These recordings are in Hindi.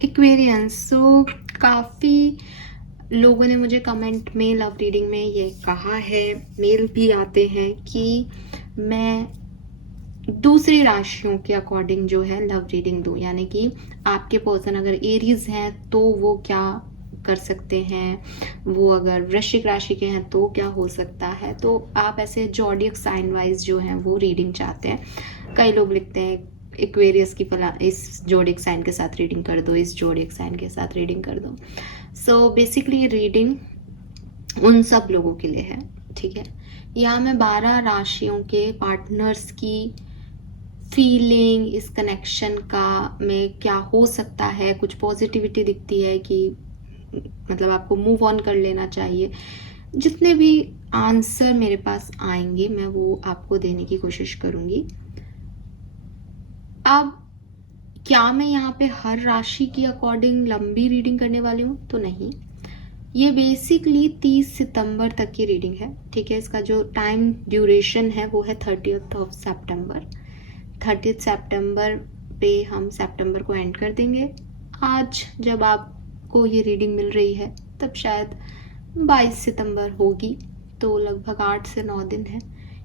एक्वेरियंस, सो काफ़ी लोगों ने मुझे कमेंट में लव रीडिंग में ये कहा है, मेल भी आते हैं कि मैं दूसरी राशियों के अकॉर्डिंग जो है लव रीडिंग दूं, यानी कि आपके पर्सन अगर एरीज हैं तो वो क्या कर सकते हैं, वो अगर वृश्चिक राशि के हैं तो क्या हो सकता है। तो आप ऐसे जॉडियक साइन वाइज जो हैं वो रीडिंग चाहते हैं। कई लोग लिखते हैं एक्वेरियस की फला इस जोडिक साइन के साथ रीडिंग कर दो, इस जोडिक साइन के साथ रीडिंग कर दो। सो बेसिकली ये रीडिंग उन सब लोगों के लिए है, ठीक है। यहाँ मैं 12 राशियों के पार्टनर्स की फीलिंग, इस कनेक्शन का में क्या हो सकता है, कुछ पॉजिटिविटी दिखती है कि मतलब आपको मूव ऑन कर लेना चाहिए, जितने भी आंसर मेरे पास आएंगे मैं वो आपको देने की कोशिश करूंगी। अब क्या मैं यहाँ पे हर राशि की अकॉर्डिंग लंबी रीडिंग करने वाली हूँ? तो नहीं, ये बेसिकली 30 सितंबर तक की रीडिंग है, ठीक है। इसका जो टाइम ड्यूरेशन है वो है 30 सितंबर। 30 सितंबर पे हम सितंबर को एंड कर देंगे। आज जब आपको ये रीडिंग मिल रही है तब शायद 22 सितंबर होगी, तो लगभग 8 से 9 दिन है।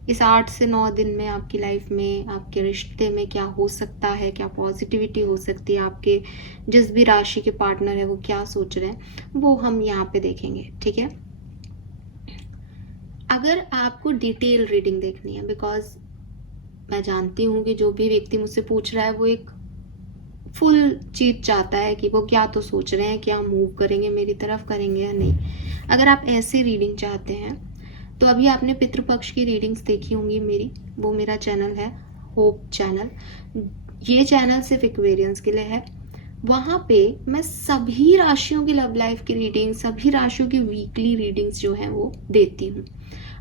इस 8 से 9 दिन में आपकी लाइफ में, आपके रिश्ते में क्या हो सकता है, क्या पॉजिटिविटी हो सकती है, आपके जिस भी राशि के पार्टनर है वो क्या सोच रहे हैं, वो हम यहाँ पे देखेंगे, ठीक है। अगर आपको डिटेल रीडिंग देखनी है, बिकॉज मैं जानती हूँ कि जो भी व्यक्ति मुझसे पूछ रहा है वो एक फुल चीज चाहता है कि वो क्या तो सोच रहे हैं, क्या मूव करेंगे मेरी तरफ, करेंगे या नहीं। अगर आप ऐसी रीडिंग चाहते हैं तो अभी आपने पितृपक्ष की रीडिंग्स देखी होंगी मेरी, वो मेरा चैनल है होप चैनल। ये चैनल सिर्फ एक्वेरियंस के लिए है। वहाँ पे मैं सभी राशियों की लव लाइफ की रीडिंग, सभी राशियों की वीकली रीडिंग्स जो है वो देती हूँ।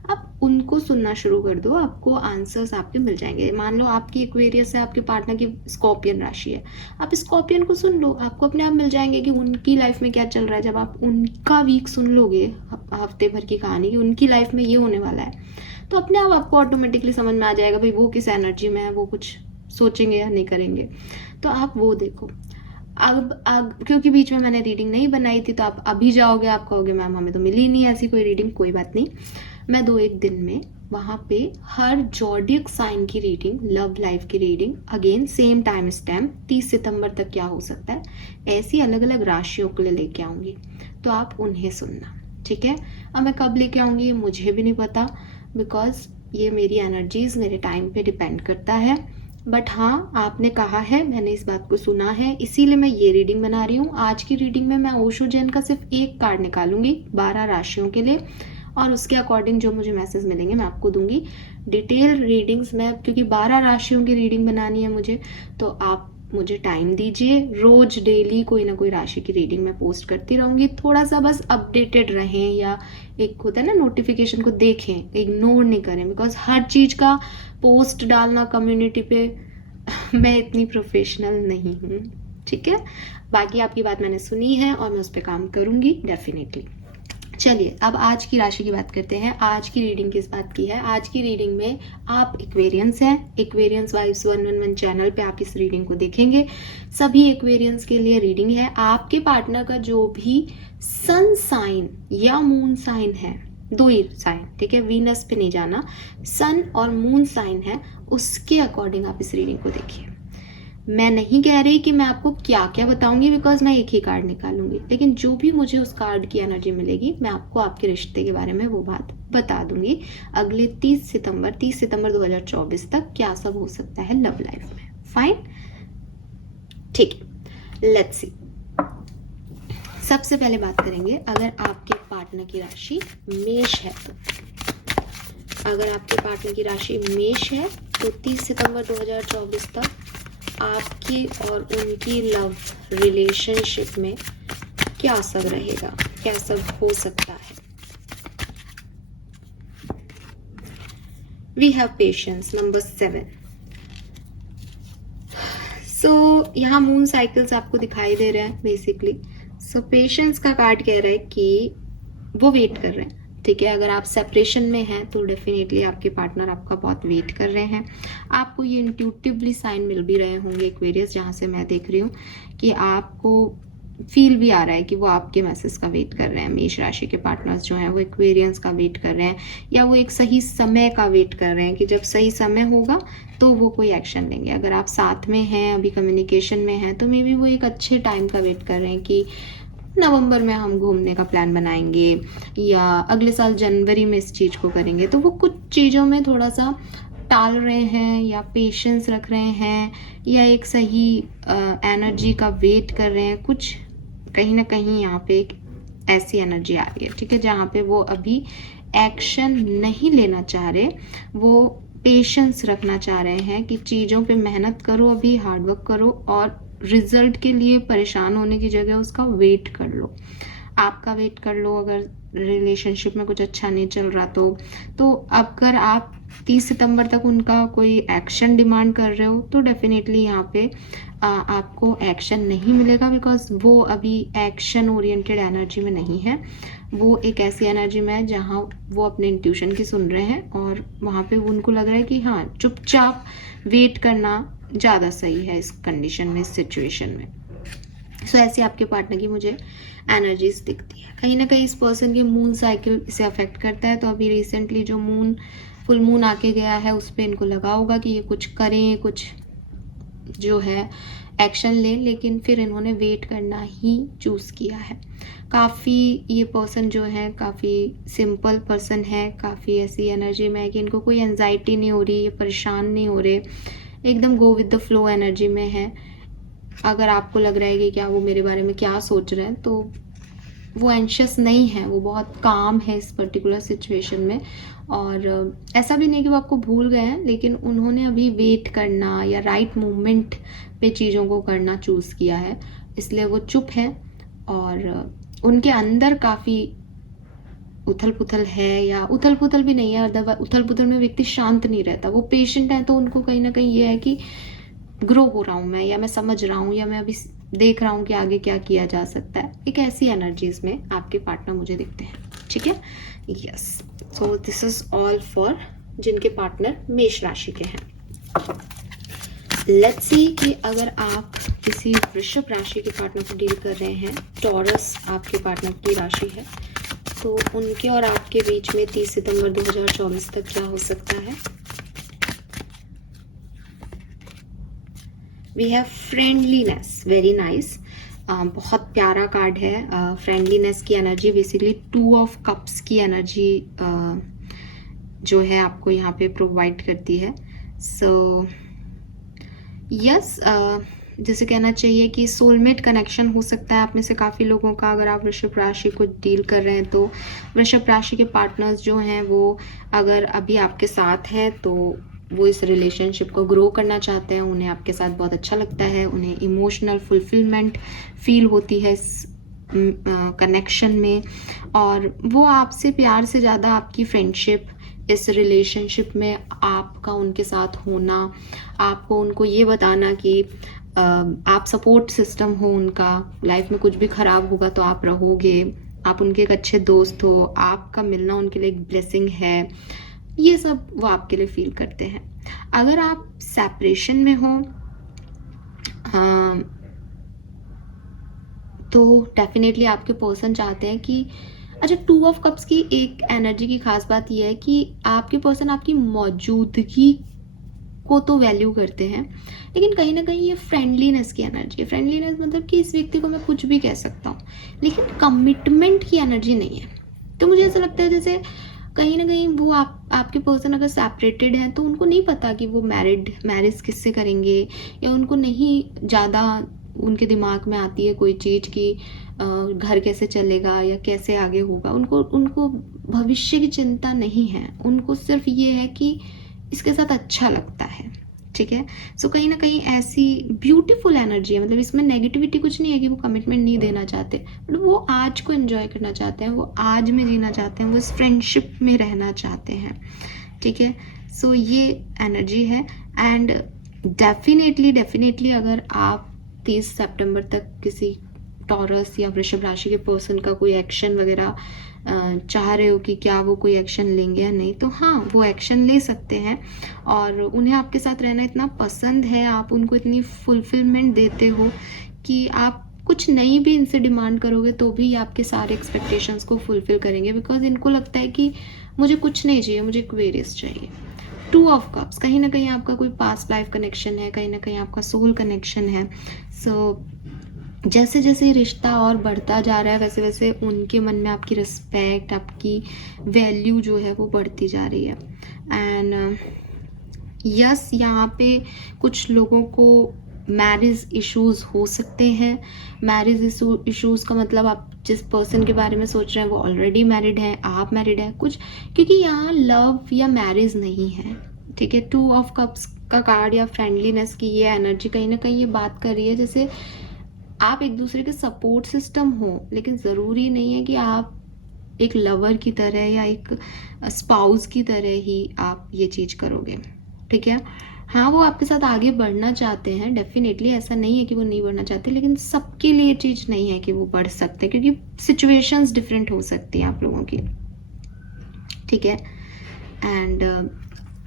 आप उनको सुनना शुरू कर दो, आपको आंसर्स आपके मिल जाएंगे। मान लो आपकी एक्वेरियस है, आपके पार्टनर की स्कॉर्पियन राशि है, आप स्कॉर्पियन को सुन लो, आपको अपने आप मिल जाएंगे कि उनकी लाइफ में क्या चल रहा है। जब आप उनका वीक सुन लोगे, हफ्ते भर की कहानी कि उनकी लाइफ में ये होने वाला है, तो अपने आप आपको ऑटोमेटिकली समझ में आ जाएगा भाई वो किस एनर्जी में है, वो कुछ सोचेंगे या नहीं करेंगे। तो आप वो देखो। अब क्योंकि बीच में मैंने रीडिंग नहीं बनाई थी, तो आप अभी जाओगे, आप कहोगे मैम हमें तो मिली नहीं ऐसी कोई रीडिंग। कोई बात नहीं, मैं 2-1 दिन में वहाँ पे हर जॉडियक साइन की रीडिंग, लव लाइफ की reading, again same time stamp 30 सितंबर तक क्या हो सकता है, ऐसी अलग अलग राशियों के लिए लेके आऊँगी, तो आप उन्हें सुनना, ठीक है। अब मैं कब लेके आऊँगी मुझे भी नहीं पता, बिकॉज ये मेरी एनर्जीज मेरे टाइम पे डिपेंड करता है। बट हाँ, आपने कहा है, मैंने इस बात को सुना है, इसीलिए मैं ये रीडिंग बना रही हूँ। आज की रीडिंग में मैं ओशो जैन का सिर्फ एक कार्ड निकालूंगी 12 राशियों के लिए, और उसके अकॉर्डिंग जो मुझे मैसेज मिलेंगे मैं आपको दूंगी। डिटेल रीडिंग्स में, क्योंकि 12 राशियों की रीडिंग बनानी है मुझे, तो आप मुझे टाइम दीजिए। रोज डेली कोई ना कोई राशि की रीडिंग मैं पोस्ट करती रहूंगी। थोड़ा सा बस अपडेटेड रहें, या एक होता है ना नोटिफिकेशन को देखें, इग्नोर नहीं करें, बिकॉज हर चीज का पोस्ट डालना कम्युनिटी पे मैं इतनी प्रोफेशनल नहीं हूँ, ठीक है। बाकी आपकी बात मैंने सुनी है और मैं उस पर काम करूंगी डेफिनेटली। चलिए अब आज की राशि की बात करते हैं। आज की रीडिंग किस बात की है? आज की रीडिंग में आप एक्वेरियंस हैं, एक्वेरियंस वाइब्स 111 चैनल पे आप इस रीडिंग को देखेंगे। सभी एक्वेरियंस के लिए रीडिंग है। आपके पार्टनर का जो भी सन साइन या मून साइन है, 2 ही साइन, ठीक है, वीनस पे नहीं जाना, सन और मून साइन है, उसके अकॉर्डिंग आप इस रीडिंग को देखिए। मैं नहीं कह रही कि मैं आपको क्या क्या बताऊंगी, बिकॉज मैं एक ही कार्ड निकालूंगी, लेकिन जो भी मुझे उस कार्ड की एनर्जी मिलेगी मैं आपको आपके रिश्ते के बारे में वो बात बता दूंगी। अगले 30 सितंबर 2024 तक क्या सब हो सकता है लव लाइफ में। फाइन, ठीक है, लेट्स सी। सबसे पहले बात करेंगे, अगर आपके पार्टनर की राशि मेष है, अगर आपके पार्टनर की राशि मेष है तो 30 सितंबर 2024 तक आपकी और उनकी लव रिलेशनशिप में क्या सब रहेगा, क्या सब हो सकता है। We have patience, number 7। So यहाँ मून साइकिल्स आपको दिखाई दे रहे हैं बेसिकली। सो पेशेंस का कार्ड कह रहा है कि वो वेट कर रहे हैं, ठीक है। अगर आप सेपरेशन में हैं तो डेफिनेटली आपके पार्टनर आपका बहुत वेट कर रहे हैं। आपको ये इंट्यूटिवली साइन मिल भी रहे होंगे एक्वेरियस, जहाँ से मैं देख रही हूँ कि आपको फील भी आ रहा है कि वो आपके मैसेज का वेट कर रहे हैं। मेष राशि के पार्टनर्स जो हैं वो एक्वेरियंस का वेट कर रहे हैं, या वो एक सही समय का वेट कर रहे हैं कि जब सही समय होगा तो वो कोई एक्शन लेंगे। अगर आप साथ में हैं, अभी कम्युनिकेशन में हैं, तो मे बी वो एक अच्छे टाइम का वेट कर रहे हैं कि नवंबर में हम घूमने का प्लान बनाएंगे या अगले साल जनवरी में इस चीज़ को करेंगे। तो वो कुछ चीज़ों में थोड़ा सा टाल रहे हैं या पेशेंस रख रहे हैं या एक सही एनर्जी का वेट कर रहे हैं। कुछ कहीं ना कहीं यहाँ पे एक ऐसी एनर्जी आ रही है, ठीक है, जहाँ पे वो अभी एक्शन नहीं लेना चाह रहे, वो पेशेंस रखना चाह रहे हैं कि चीज़ों पे मेहनत करो, अभी हार्डवर्क करो और रिजल्ट के लिए परेशान होने की जगह उसका वेट कर लो, आपका वेट कर लो। अगर रिलेशनशिप में कुछ अच्छा नहीं चल रहा तो अगर आप 30 सितंबर तक उनका कोई एक्शन डिमांड कर रहे हो तो डेफिनेटली यहाँ पे आपको एक्शन नहीं मिलेगा, बिकॉज वो अभी एक्शन ओरिएंटेड एनर्जी में नहीं है। वो एक ऐसी एनर्जी में है जहाँ वो अपने इंट्यूशन की सुन रहे हैं और वहाँ पे उनको लग रहा है कि हाँ, चुपचाप वेट करना ज़्यादा सही है इस कंडीशन में, इस सिचुएशन में। सो ऐसी आपके पार्टनर की मुझे एनर्जीज दिखती है। कहीं ना कहीं इस पर्सन के मून साइकिल इसे अफेक्ट करता है। तो अभी रिसेंटली जो फुल मून आके गया है उस पर इनको लगा होगा कि ये कुछ करें, कुछ जो है एक्शन लें, लेकिन फिर इन्होंने वेट करना ही चूज़ किया है। काफ़ी ये पर्सन जो है काफ़ी सिंपल पर्सन है, काफ़ी ऐसी एनर्जी में है कि इनको कोई एंजाइटी नहीं हो रही, ये परेशान नहीं हो रहे, एकदम go with the flow energy में है। अगर आपको लग रहा है कि क्या वो मेरे बारे में क्या सोच रहे हैं, तो वो एंशियस नहीं है, वो बहुत काम है इस पर्टिकुलर सिचुएशन में। और ऐसा भी नहीं कि वो आपको भूल गए हैं, लेकिन उन्होंने अभी वेट करना या राइट मूवमेंट पे चीज़ों को करना चूज़ किया है, इसलिए वो चुप है। और उनके अंदर काफ़ी उथल पुथल है, या उथल पुथल भी नहीं है, अदरवाइज उथल पुथल में व्यक्ति शांत नहीं रहता। वो पेशेंट है तो उनको कहीं ना कहीं ये है कि ग्रो हो रहा हूँ मैं, या मैं समझ रहा हूँ, या मैं अभी देख रहा हूँ कि आगे क्या किया जा सकता है। एक ऐसी एनर्जीज में आपके पार्टनर मुझे दिखते हैं, ठीक है। Yes, so this is all for जिनके पार्टनर मेष राशि के हैं। लेट्स सी कि अगर आप किसी वृषभ राशि के पार्टनर को डील कर रहे हैं, टॉरस आपके पार्टनर की राशि है, तो उनके और आपके बीच में 30 सितंबर 2024 तक क्या हो सकता है। We have friendliness, very nice, बहुत प्यारा कार्ड है। फ्रेंडलीनेस की एनर्जी, बेसिकली 2 ऑफ कप्स की एनर्जी जो है आपको यहाँ पे प्रोवाइड करती है। सो यस, जैसे कहना चाहिए कि सोलमेट कनेक्शन हो सकता है आप में से काफ़ी लोगों का, अगर आप वृषभ राशि को डील कर रहे हैं तो। वृषभ राशि के पार्टनर्स जो हैं वो अगर अभी आपके साथ हैं तो वो इस रिलेशनशिप को ग्रो करना चाहते हैं, उन्हें आपके साथ बहुत अच्छा लगता है, उन्हें इमोशनल फुलफिलमेंट फील होती है इस कनेक्शन में, और वो आपसे प्यार से ज़्यादा आपकी फ्रेंडशिप, इस रिलेशनशिप में आपका उनके साथ होना, आपको उनको ये बताना कि आप सपोर्ट सिस्टम हो उनका, लाइफ में कुछ भी खराब होगा तो आप रहोगे, आप उनके एक अच्छे दोस्त हो, आपका मिलना उनके लिए एक ब्लेसिंग है, ये सब वो आपके लिए फील करते हैं। अगर आप सेपरेशन में हो तो डेफिनेटली आपके पर्सन चाहते हैं कि अच्छा, 2 ऑफ कप्स की एक एनर्जी की खास बात यह है कि आपके पर्सन आपकी मौजूदगी को तो वैल्यू करते हैं, लेकिन कहीं ना कहीं ये फ्रेंडलीनेस की एनर्जी है। फ्रेंडलीनेस मतलब कि इस व्यक्ति को मैं कुछ भी कह सकता हूँ, लेकिन कमिटमेंट की एनर्जी नहीं है। तो मुझे ऐसा लगता है जैसे कहीं ना कहीं वो आपके पर्सन अगर सेपरेटेड हैं तो उनको नहीं पता कि वो मैरिज किससे करेंगे, या उनको नहीं ज़्यादा उनके दिमाग में आती है कोई चीज़ कि घर कैसे चलेगा या कैसे आगे होगा। उनको भविष्य की चिंता नहीं है, उनको सिर्फ ये है कि इसके साथ अच्छा लगता है, ठीक है। सो कहीं ना कहीं ऐसी ब्यूटीफुल एनर्जी है, मतलब इसमें नेगेटिविटी कुछ नहीं है कि वो कमिटमेंट नहीं देना चाहते, बट वो आज को एंजॉय करना चाहते हैं, वो आज में जीना चाहते हैं, वो इस फ्रेंडशिप में रहना चाहते हैं, ठीक है। सो ये एनर्जी है। एंड डेफिनेटली अगर आप 30 सितंबर तक किसी टॉरस या वृषभ राशि के पर्सन का कोई एक्शन वगैरह चाह रहे हो कि क्या वो कोई एक्शन लेंगे या नहीं, तो हाँ वो एक्शन ले सकते हैं। और उन्हें आपके साथ रहना इतना पसंद है, आप उनको इतनी फुलफिलमेंट देते हो कि आप कुछ नहीं भी इनसे डिमांड करोगे तो भी ये आपके सारे एक्सपेक्टेशंस को फुलफिल करेंगे, बिकॉज इनको लगता है कि मुझे कुछ नहीं चाहिए, मुझे एक्वेरियस चाहिए। 2 ऑफ कप्स, कहीं ना कहीं आपका कोई पास्ट लाइफ कनेक्शन है, कहीं ना कहीं आपका सोल कनेक्शन है। सो जैसे जैसे रिश्ता और बढ़ता जा रहा है वैसे वैसे उनके मन में आपकी रिस्पेक्ट, आपकी वैल्यू जो है वो बढ़ती जा रही है। एंड यस, यहाँ पे कुछ लोगों को मैरिज इश्यूज हो सकते हैं। मैरिज इश्यूज का मतलब आप जिस पर्सन के बारे में सोच रहे हैं वो ऑलरेडी मैरिड है, आप मैरिड है कुछ, क्योंकि यहाँ लव या मैरिज नहीं है, ठीक है। 2 ऑफ कप्स का कार्ड या फ्रेंडलीनेस की ये एनर्जी कहीं ना कहीं ये बात कर रही है जैसे आप एक दूसरे के सपोर्ट सिस्टम हो, लेकिन ज़रूरी नहीं है कि आप एक लवर की तरह या एक स्पाउस की तरह ही आप ये चीज़ करोगे, ठीक है। हाँ वो आपके साथ आगे बढ़ना चाहते हैं डेफिनेटली, ऐसा नहीं है कि वो नहीं बढ़ना चाहते, लेकिन सबके लिए ये चीज़ नहीं है कि वो बढ़ सकते, क्योंकि सिचुएशंस डिफरेंट हो सकती हैं आप लोगों की, ठीक है। एंड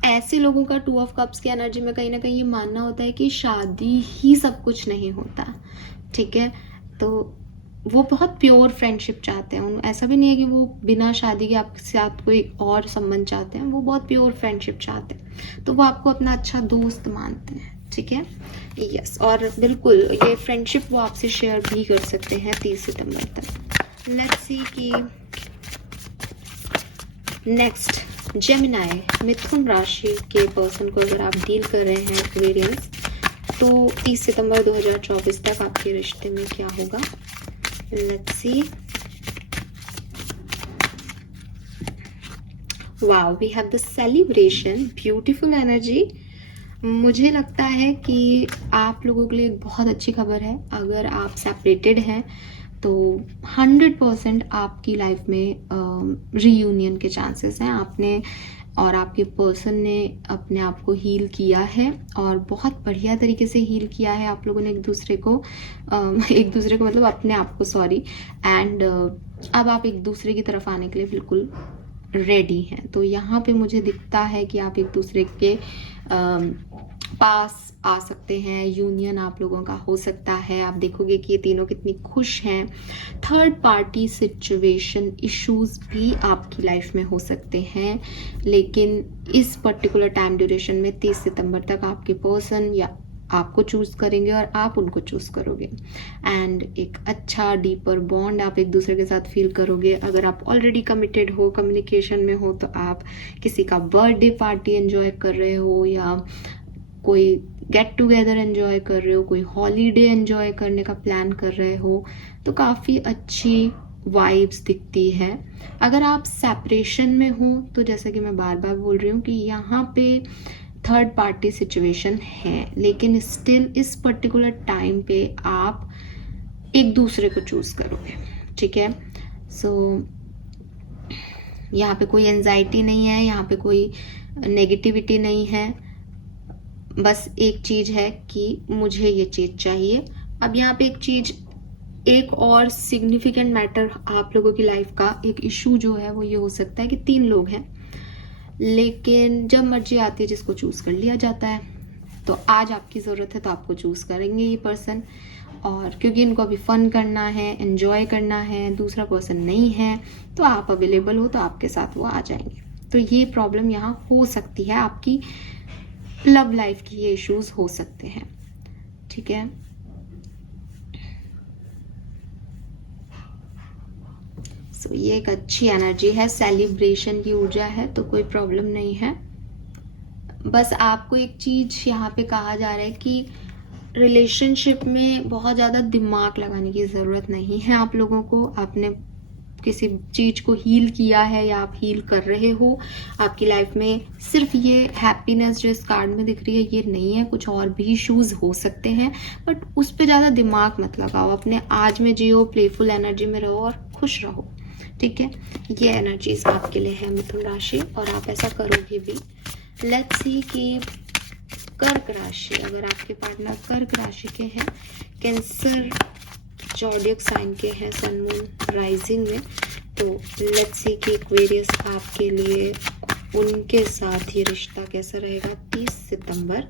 ऐसे लोगों का 2 ऑफ कप्स की एनर्जी में कहीं ना कहीं ये मानना होता है कि शादी ही सब कुछ नहीं होता, ठीक है। तो वो बहुत प्योर फ्रेंडशिप चाहते हैं, ऐसा भी नहीं है कि वो बिना शादी के आपके साथ कोई और संबंध चाहते हैं, वो बहुत प्योर फ्रेंडशिप चाहते हैं, तो वो आपको अपना अच्छा दोस्त मानते हैं, ठीक है। यस, और बिल्कुल ये फ्रेंडशिप वो आपसे शेयर भी कर सकते हैं 30 सितंबर तक। लेट्स सी कि नेक्स्ट जेमिनाई, मिथुन राशि के पर्सन को अगर आप डील कर रहे हैं एक्वेरियंस, तो 30 सितंबर 2024 तक आपके रिश्ते में क्या होगा। Let's see. Wow, we have the celebration, beautiful energy. मुझे लगता है कि आप लोगों के लिए एक बहुत अच्छी खबर है। अगर आप सेपरेटेड हैं तो 100% आपकी लाइफ में रीयूनियन के चांसेस हैं। आपने और आपके पर्सन ने अपने आप को हील किया है और बहुत बढ़िया तरीके से हील किया है। आप लोगों ने एक दूसरे को मतलब अपने आप को, सॉरी, एंड अब आप एक दूसरे की तरफ आने के लिए बिल्कुल रेडी हैं। तो यहाँ पे मुझे दिखता है कि आप एक दूसरे के पास आ सकते हैं, यूनियन आप लोगों का हो सकता है। आप देखोगे कि ये तीनों कितनी खुश हैं। थर्ड पार्टी सिचुएशन इश्यूज भी आपकी लाइफ में हो सकते हैं, लेकिन इस पर्टिकुलर टाइम ड्यूरेशन में 30 सितंबर तक आपके पर्सन या आपको चूज करेंगे और आप उनको चूज करोगे, एंड एक अच्छा डीपर बॉन्ड आप एक दूसरे के साथ फील करोगे। अगर आप ऑलरेडी कमिटेड हो, कम्युनिकेशन में हो, तो आप किसी का बर्थडे पार्टी एंजॉय कर रहे हो या कोई गेट टुगेदर एंजॉय कर रहे हो, कोई हॉलीडे एंजॉय करने का प्लान कर रहे हो, तो काफ़ी अच्छी वाइब्स दिखती है। अगर आप सेपरेशन में हो तो जैसा कि मैं बार बार बोल रही हूँ कि यहाँ पे थर्ड पार्टी सिचुएशन है, लेकिन स्टिल इस पर्टिकुलर टाइम पे आप एक दूसरे को चूज करोगे, ठीक है। सो यहाँ पे कोई एंजाइटी नहीं है, यहाँ पे कोई नेगेटिविटी नहीं है, बस एक चीज है कि मुझे ये चीज चाहिए। अब यहाँ पे एक और सिग्निफिकेंट मैटर आप लोगों की लाइफ का एक इशू जो है वो ये हो सकता है कि 3 लोग हैं, लेकिन जब मर्जी आती है जिसको चूज कर लिया जाता है। तो आज आपकी ज़रूरत है तो आपको चूज करेंगे ये पर्सन, और क्योंकि इनको अभी फन करना है, एंजॉय करना है, दूसरा पर्सन नहीं है तो आप अवेलेबल हो तो आपके साथ वो आ जाएंगे। तो ये प्रॉब्लम यहाँ हो सकती है, आपकी लव लाइफ की ये इश्यूज हो सकते हैं, ठीक है। सो ये एक अच्छी एनर्जी है, सेलिब्रेशन की ऊर्जा है, तो कोई प्रॉब्लम नहीं है। बस आपको एक चीज यहाँ पे कहा जा रहा है कि रिलेशनशिप में बहुत ज़्यादा दिमाग लगाने की ज़रूरत नहीं है आप लोगों को। आपने किसी चीज को हील किया है या आप हील कर रहे हो, आपकी लाइफ में सिर्फ ये हैप्पीनेस जो इस कार्ड में दिख रही है ये नहीं है, कुछ और भी इश्यूज हो सकते हैं, बट उस पर ज़्यादा दिमाग मत लगाओ। अपने आज में जियो, प्लेफुल एनर्जी में रहो और खुश रहो, ठीक है। ये एनर्जीज आपके लिए है मिथुन राशि, और आप ऐसा करोगे भी। लेट्स सी कि कर्क राशि, अगर आपके पार्टनर कर्क राशि के हैं, कैंसर ज़ोडिएक साइन के हैं सन मून राइजिंग में, तो लेट्स सी कि एक्वेरियस आपके लिए उनके साथ ये रिश्ता कैसा रहेगा 30 सितंबर।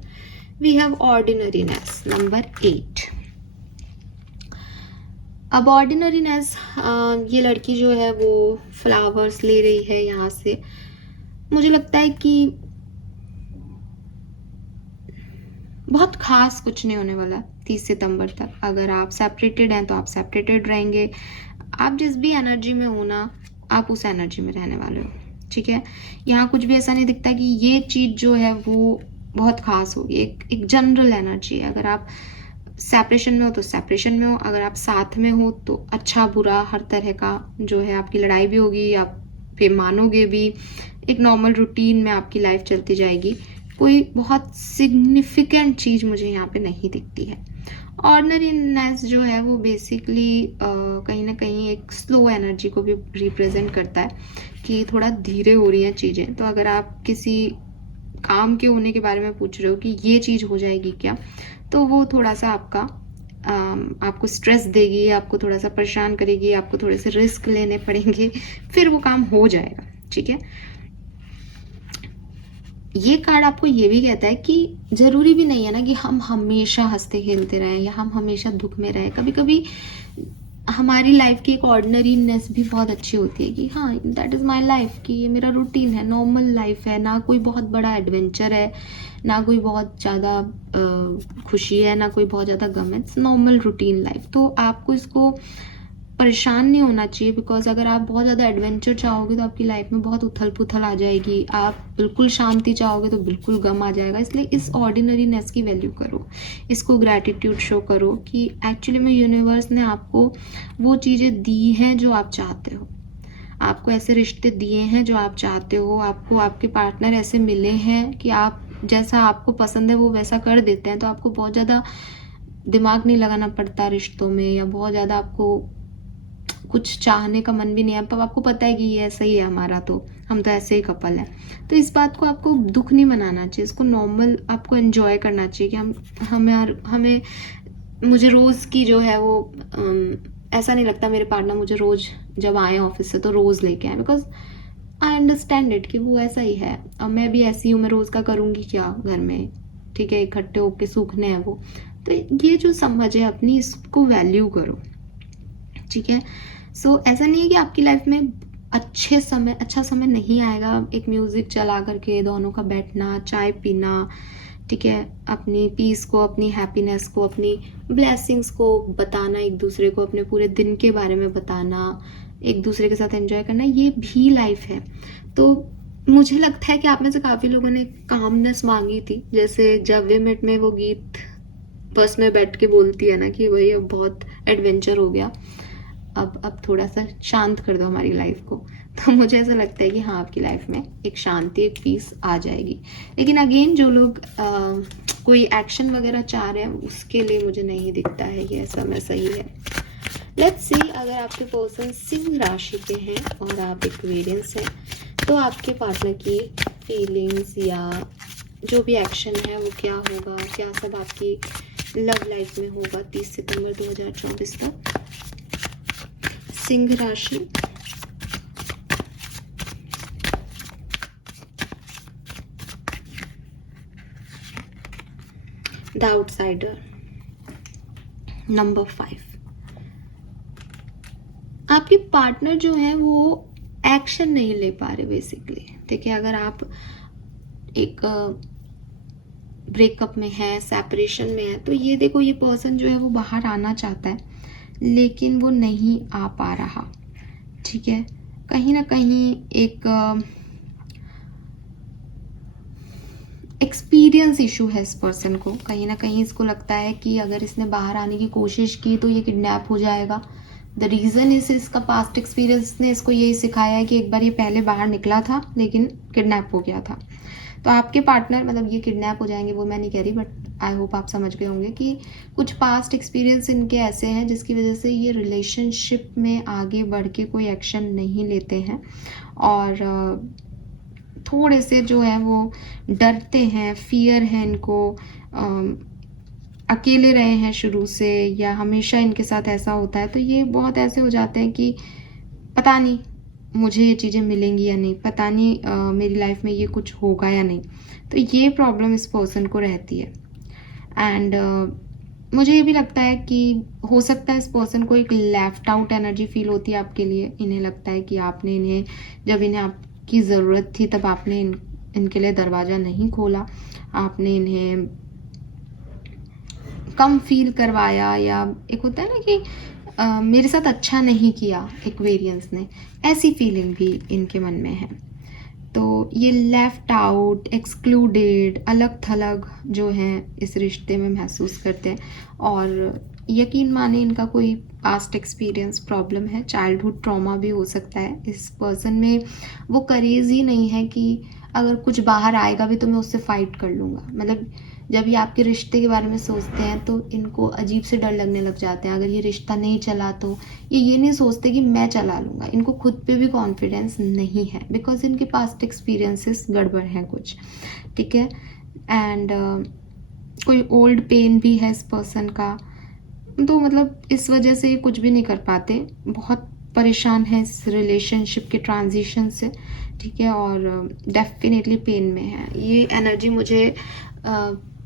We have ordinariness number 8। अब ऑर्डिनरीनेस, ये लड़की जो है वो फ्लावर्स ले रही है यहाँ से। मुझे लगता है कि बहुत खास कुछ नहीं होने वाला 30 सितंबर तक। अगर आप सेपरेटेड हैं तो आप सेपरेटेड रहेंगे। आप जिस भी एनर्जी में हो ना, आप उस एनर्जी में रहने वाले हो, ठीक है। यहाँ कुछ भी ऐसा नहीं दिखता कि ये चीज़ जो है वो बहुत खास होगी। एक जनरल एनर्जी है। अगर आप सेपरेशन में हो तो सेपरेशन में हो, अगर आप साथ में हो तो अच्छा बुरा हर तरह का जो है, आपकी लड़ाई भी होगी, आप पे मानोगे भी। एक नॉर्मल रूटीन में आपकी लाइफ चलती जाएगी। कोई बहुत सिग्निफिकेंट चीज़ मुझे यहाँ पे नहीं दिखती है। ऑर्डिनरीनेस जो है वो बेसिकली कहीं ना कहीं एक स्लो एनर्जी को भी रिप्रेजेंट करता है कि थोड़ा धीरे हो रही हैं चीज़ें। तो अगर आप किसी काम के होने के बारे में पूछ रहे हो कि ये चीज़ हो जाएगी क्या, तो वो थोड़ा सा आपको स्ट्रेस देगी, आपको थोड़ा सा परेशान करेगी, आपको थोड़े से रिस्क लेने पड़ेंगे, फिर वो काम हो जाएगा, ठीक है। ये कार्ड आपको ये भी कहता है कि जरूरी भी नहीं है ना कि हम हमेशा हंसते खेलते रहें या हम हमेशा दुख में रहें। कभी कभी हमारी लाइफ की एक ऑर्डिनरीनेस भी बहुत अच्छी होती है कि हाँ, दैट इज़ माई लाइफ, कि ये मेरा रूटीन है, नॉर्मल लाइफ है, ना कोई बहुत बड़ा एडवेंचर है, ना कोई बहुत ज़्यादा खुशी है, ना कोई बहुत ज़्यादा गम है। It's normal routine life. तो आपको इसको परेशान नहीं होना चाहिए, बिकॉज अगर आप बहुत ज़्यादा एडवेंचर चाहोगे तो आपकी लाइफ में बहुत उथल पुथल आ जाएगी। आप बिल्कुल शांति चाहोगे तो बिल्कुल गम आ जाएगा। इसलिए इस ऑर्डिनरीनेस की वैल्यू करो, इसको ग्रैटिट्यूड शो करो कि एक्चुअली में यूनिवर्स ने आपको वो चीज़ें दी हैं जो आप चाहते हो, आपको ऐसे रिश्ते दिए हैं जो आप चाहते हो, आपको आपके पार्टनर ऐसे मिले हैं कि आप जैसा आपको पसंद है वो वैसा कर देते हैं। तो आपको बहुत ज़्यादा दिमाग नहीं लगाना पड़ता रिश्तों में, या बहुत ज़्यादा आपको कुछ चाहने का मन भी नहीं है। अब आपको पता है कि ये ऐसा ही है हमारा, तो हम तो ऐसे ही कपल हैं। तो इस बात को आपको दुख नहीं मनाना चाहिए, इसको नॉर्मल आपको एंजॉय करना चाहिए कि हमें मुझे रोज़ की जो है वो ऐसा नहीं लगता मेरे पार्टनर मुझे रोज़ जब आए ऑफिस से तो रोज़ लेके आए, बिकॉज आई अंडरस्टैंड इट कि वो ऐसा ही है। अब मैं भी ऐसी हूँ, मैं रोज़ का करूँगी क्या घर में, ठीक है, इकट्ठे होके सूखने हैं वो। तो ये जो समझ है अपनी, इसको वैल्यू करो, ठीक है। सो ऐसा नहीं है कि आपकी लाइफ में अच्छा समय नहीं आएगा। एक म्यूज़िक चला करके दोनों का बैठना, चाय पीना, ठीक है, अपनी पीस को, अपनी हैप्पीनेस को, अपनी ब्लेसिंग्स को बताना एक दूसरे को, अपने पूरे दिन के बारे में बताना, एक दूसरे के साथ एंजॉय करना, ये भी लाइफ है। तो मुझे लगता है कि आप में से काफ़ी लोगों ने कामनेस मांगी थी, जैसे जब वी मेट में वो गीत बस में बैठ के बोलती है ना कि भाई अब बहुत एडवेंचर हो गया, अब थोड़ा सा शांत कर दो हमारी लाइफ को। तो मुझे ऐसा लगता है कि हाँ, आपकी लाइफ में एक शांति, एक पीस आ जाएगी। लेकिन अगेन जो लोग कोई एक्शन वगैरह चाह रहे हैं, उसके लिए मुझे नहीं दिखता है ये समय सही है। लेट्स सी, अगर आपके पर्सन सिंह राशि के हैं और आप एक्वेरियंस हैं, तो आपके पार्टनर की फीलिंग्स या जो भी एक्शन है वो क्या होगा, क्या सब आपकी लव लाइफ में होगा 30 सितंबर 2024 तक। सिंह राशि, द आउटसाइडर नंबर 5। आपके पार्टनर जो है वो एक्शन नहीं ले पा रहे बेसिकली, ठीक है। अगर आप एक ब्रेकअप में है, सेपरेशन में है, तो ये देखो, ये पर्सन जो है वो बाहर आना चाहता है लेकिन वो नहीं आ पा रहा, ठीक है। कहीं ना कहीं एक एक्सपीरियंस इशू है इस पर्सन को। कहीं ना कहीं इसको लगता है कि अगर इसने बाहर आने की कोशिश की तो ये किडनैप हो जाएगा। द रीज़न इज, इसका पास्ट एक्सपीरियंस ने इसको यही सिखाया है कि एक बार ये पहले बाहर निकला था लेकिन किडनैप हो गया था। तो आपके पार्टनर, मतलब ये किडनैप हो जाएंगे वो मैं नहीं कह रही, बट आई होप आप समझ गए होंगे कि कुछ पास्ट एक्सपीरियंस इनके ऐसे हैं जिसकी वजह से ये रिलेशनशिप में आगे बढ़ के कोई एक्शन नहीं लेते हैं और थोड़े से जो है वो डरते हैं, फियर है इनको अकेले रहे हैं शुरू से या हमेशा इनके साथ ऐसा होता है, तो ये बहुत ऐसे हो जाते हैं कि पता नहीं मुझे ये चीज़ें मिलेंगी या नहीं, पता नहीं मेरी लाइफ में ये कुछ होगा या नहीं। तो ये प्रॉब्लम इस पर्सन को रहती है। एंड मुझे ये भी लगता है कि हो सकता है इस पर्सन को एक लेफ्ट आउट एनर्जी फील होती है आपके लिए। इन्हें लगता है कि आपने इन्हें, जब इन्हें आपकी ज़रूरत थी तब आपने इनके लिए दरवाज़ा नहीं खोला, आपने इन्हें कम फील करवाया, या एक होता है ना कि मेरे साथ अच्छा नहीं किया एक्वेरियंस ने, ऐसी फीलिंग भी इनके मन में है। तो ये लेफ्ट आउट, एक्सक्लूडेड, अलग थलग जो हैं इस रिश्ते में महसूस करते हैं। और यकीन माने इनका कोई पास्ट एक्सपीरियंस प्रॉब्लम है, चाइल्डहुड ट्रॉमा भी हो सकता है इस पर्सन में। वो करेज ही नहीं है कि अगर कुछ बाहर आएगा भी तो मैं उससे फाइट कर लूँगा। मतलब जब ये आपके रिश्ते के बारे में सोचते हैं तो इनको अजीब से डर लगने लग जाते हैं। अगर ये रिश्ता नहीं चला तो ये नहीं सोचते कि मैं चला लूँगा। इनको खुद पे भी कॉन्फिडेंस नहीं है, बिकॉज इनके पास्ट एक्सपीरियंसेस गड़बड़ हैं कुछ, ठीक है। एंड कोई ओल्ड पेन भी है इस पर्सन का, तो मतलब इस वजह से ये कुछ भी नहीं कर पाते, बहुत परेशान है इस रिलेशनशिप के ट्रांजिशन से, ठीक है। और डेफिनेटली पेन में है। ये एनर्जी मुझे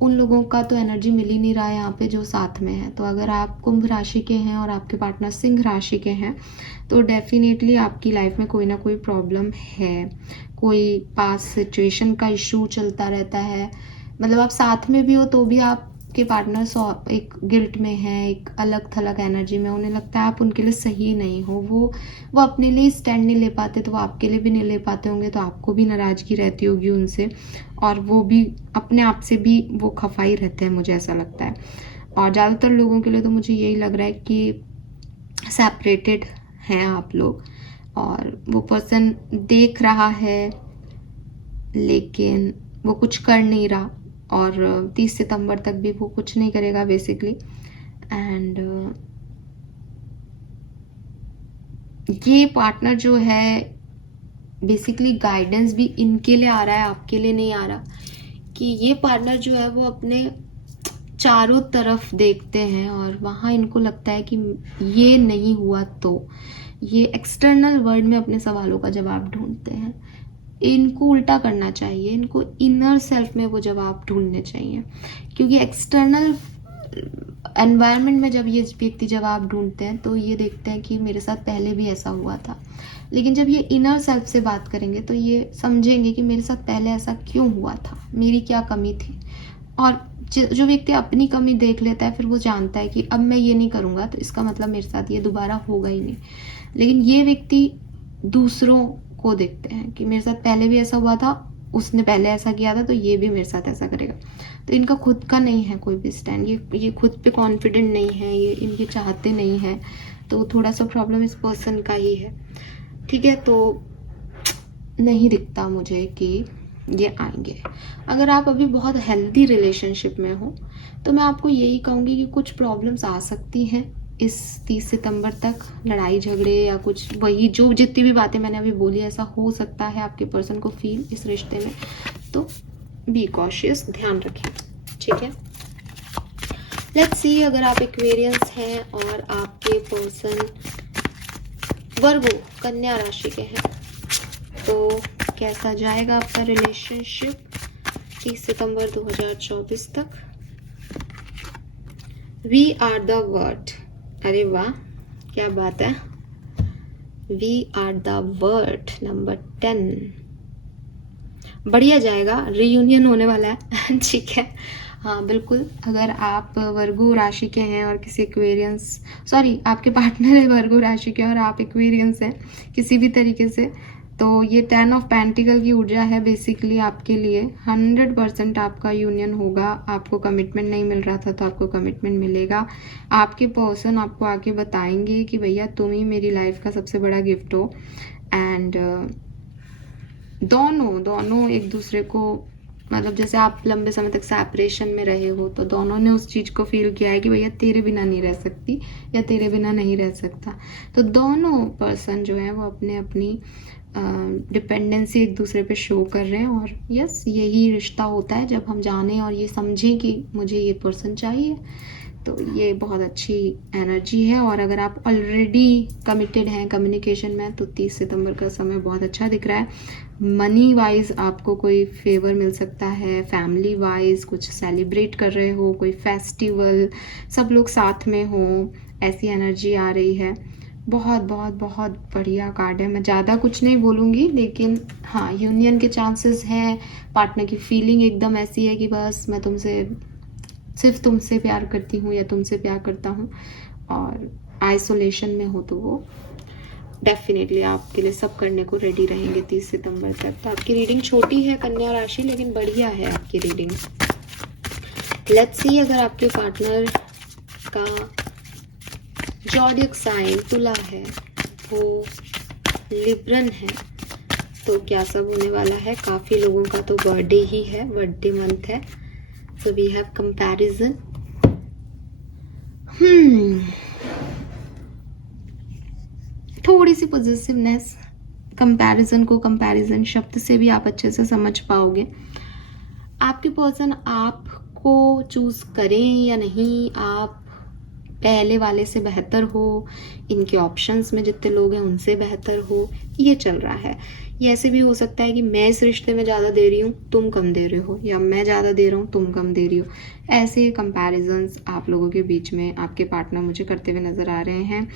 उन लोगों का तो एनर्जी मिल ही नहीं रहा है यहाँ पे जो साथ में है। तो अगर आप कुंभ राशि के हैं और आपके पार्टनर सिंह राशि के हैं तो डेफिनेटली आपकी लाइफ में कोई ना कोई प्रॉब्लम है, कोई पास सिचुएशन का इशू चलता रहता है। मतलब आप साथ में भी हो तो भी आपके पार्टनर एक गिल्ट में है, एक अलग थलग एनर्जी में, उन्हें लगता है आप उनके लिए सही नहीं हो। वो अपने लिए स्टैंड नहीं ले पाते तो वो आपके लिए भी नहीं ले पाते होंगे, तो आपको भी नाराज़गी रहती होगी उनसे, और वो भी अपने आप से भी वो खफाई रहते हैं, मुझे ऐसा लगता है। और ज़्यादातर लोगों के लिए तो मुझे यही लग रहा है कि सेपरेटेड हैं आप लोग, और वो पर्सन देख रहा है लेकिन वो कुछ कर नहीं रहा, और 30 सितंबर तक भी वो कुछ नहीं करेगा बेसिकली। एंड ये पार्टनर जो है बेसिकली गाइडेंस भी इनके लिए आ रहा है, आपके लिए नहीं आ रहा। कि ये पार्टनर जो है वो अपने चारों तरफ देखते हैं और वहाँ इनको लगता है कि ये नहीं हुआ तो ये एक्सटर्नल वर्ल्ड में अपने सवालों का जवाब ढूंढते हैं। इनको उल्टा करना चाहिए, इनको इनर सेल्फ में वो जवाब ढूंढने चाहिए, क्योंकि एक्सटर्नल एनवायरनमेंट में जब ये व्यक्ति जवाब ढूंढते हैं तो ये देखते हैं कि मेरे साथ पहले भी ऐसा हुआ था। लेकिन जब ये इनर सेल्फ से बात करेंगे तो ये समझेंगे कि मेरे साथ पहले ऐसा क्यों हुआ था, मेरी क्या कमी थी। और जो व्यक्ति अपनी कमी देख लेता है फिर वो जानता है कि अब मैं ये नहीं करूँगा तो इसका मतलब मेरे साथ ये दोबारा होगा ही नहीं। लेकिन ये व्यक्ति दूसरों को देखते हैं कि मेरे साथ पहले भी ऐसा हुआ था, उसने पहले ऐसा किया था तो ये भी मेरे साथ ऐसा करेगा। तो इनका खुद का नहीं है कोई भी स्टैंड, ये खुद पे कॉन्फिडेंट नहीं है, ये इनके चाहते नहीं है। तो थोड़ा सा प्रॉब्लम इस पर्सन का ही है, ठीक है। तो नहीं दिखता मुझे कि ये आएंगे। अगर आप अभी बहुत हेल्दी रिलेशनशिप में हो तो मैं आपको यही कहूँगी कि कुछ प्रॉब्लम्स आ सकती हैं इस 30 सितंबर तक, लड़ाई झगड़े या कुछ वही जो जितनी भी बातें मैंने अभी बोली, ऐसा हो सकता है आपके पर्सन को फील इस रिश्ते में। तो बी कॉशियस, ध्यान रखें, ठीक है। लेट्स सी, अगर आप एक्वेरियंस हैं और आपके पर्सन वर्गो कन्या राशि के हैं तो कैसा जाएगा आपका रिलेशनशिप 30 सितंबर 2024 तक। वी आर द वर्ड, अरे वाह क्या बात है, we are the world number 10, बढ़िया जाएगा, रियूनियन होने वाला है ठीक है। हाँ बिल्कुल, अगर आप वर्गो राशि के हैं और किसी एक्वेरियंस, सॉरी आपके पार्टनर है वर्गो राशि के और आप एक्वेरियंस हैं किसी भी तरीके से, तो ये 10 ऑफ पेंटिकल की ऊर्जा है बेसिकली आपके लिए। 100% आपका यूनियन होगा। आपको कमिटमेंट नहीं मिल रहा था तो आपको कमिटमेंट मिलेगा। आपके पर्सन आपको आके बताएंगे कि भैया तुम ही मेरी लाइफ का सबसे बड़ा गिफ्ट हो। एंड दोनों एक दूसरे को, मतलब जैसे आप लंबे समय तक सेपरेशन में रहे हो तो दोनों ने उस चीज़ को फील किया है कि भैया तेरे बिना नहीं रह सकती या तेरे बिना नहीं रह सकता। तो दोनों पर्सन जो है वो अपने अपनी डिपेंडेंसी एक दूसरे पे शो कर रहे हैं। और यस, यही रिश्ता होता है जब हम जानें और ये समझें कि मुझे ये पर्सन चाहिए। तो ये बहुत अच्छी एनर्जी है। और अगर आप ऑलरेडी कमिटेड हैं कम्युनिकेशन में, तो 30 सितंबर का समय बहुत अच्छा दिख रहा है। मनी वाइज आपको कोई फेवर मिल सकता है, फैमिली वाइज कुछ सेलिब्रेट कर रहे हो, कोई फेस्टिवल, सब लोग साथ में हो, ऐसी एनर्जी आ रही है। बहुत बहुत बहुत बढ़िया कार्ड है। मैं ज़्यादा कुछ नहीं बोलूँगी, लेकिन हाँ, यूनियन के चांसेस हैं। पार्टनर की फीलिंग एकदम ऐसी है कि बस मैं सिर्फ तुमसे प्यार करती हूँ या तुमसे प्यार करता हूँ। और आइसोलेशन में हो तो वो डेफिनेटली आपके लिए सब करने को रेडी रहेंगे 30 सितंबर तक। तो आपकी रीडिंग छोटी है कन्या राशि, लेकिन बढ़िया है आपकी रीडिंग। लेट्स सी, अगर आपके पार्टनर का ज़ोडिएक साइन तुला है, वो लिब्रन है, तो क्या सब होने वाला है। काफ़ी लोगों का तो बर्थडे ही है, बर्थडे मंथ है। So we have comparison. थोड़ी सी पॉजिटिवनेस, कंपैरिजन को कंपैरिजन शब्द से भी आप अच्छे से समझ पाओगे। आपके पर्सन आपको चूज करें या नहीं, आप पहले वाले से बेहतर हो, इनके ऑप्शंस में जितने लोग हैं उनसे बेहतर हो, ये चल रहा है। ये ऐसे भी हो सकता है कि मैं इस रिश्ते में ज़्यादा दे रही हूँ, तुम कम दे रहे हो, या मैं ज़्यादा दे रहा हूँ, तुम कम दे रही हो। ऐसे कंपैरिजंस आप लोगों के बीच में आपके पार्टनर मुझे करते हुए नज़र आ रहे हैं।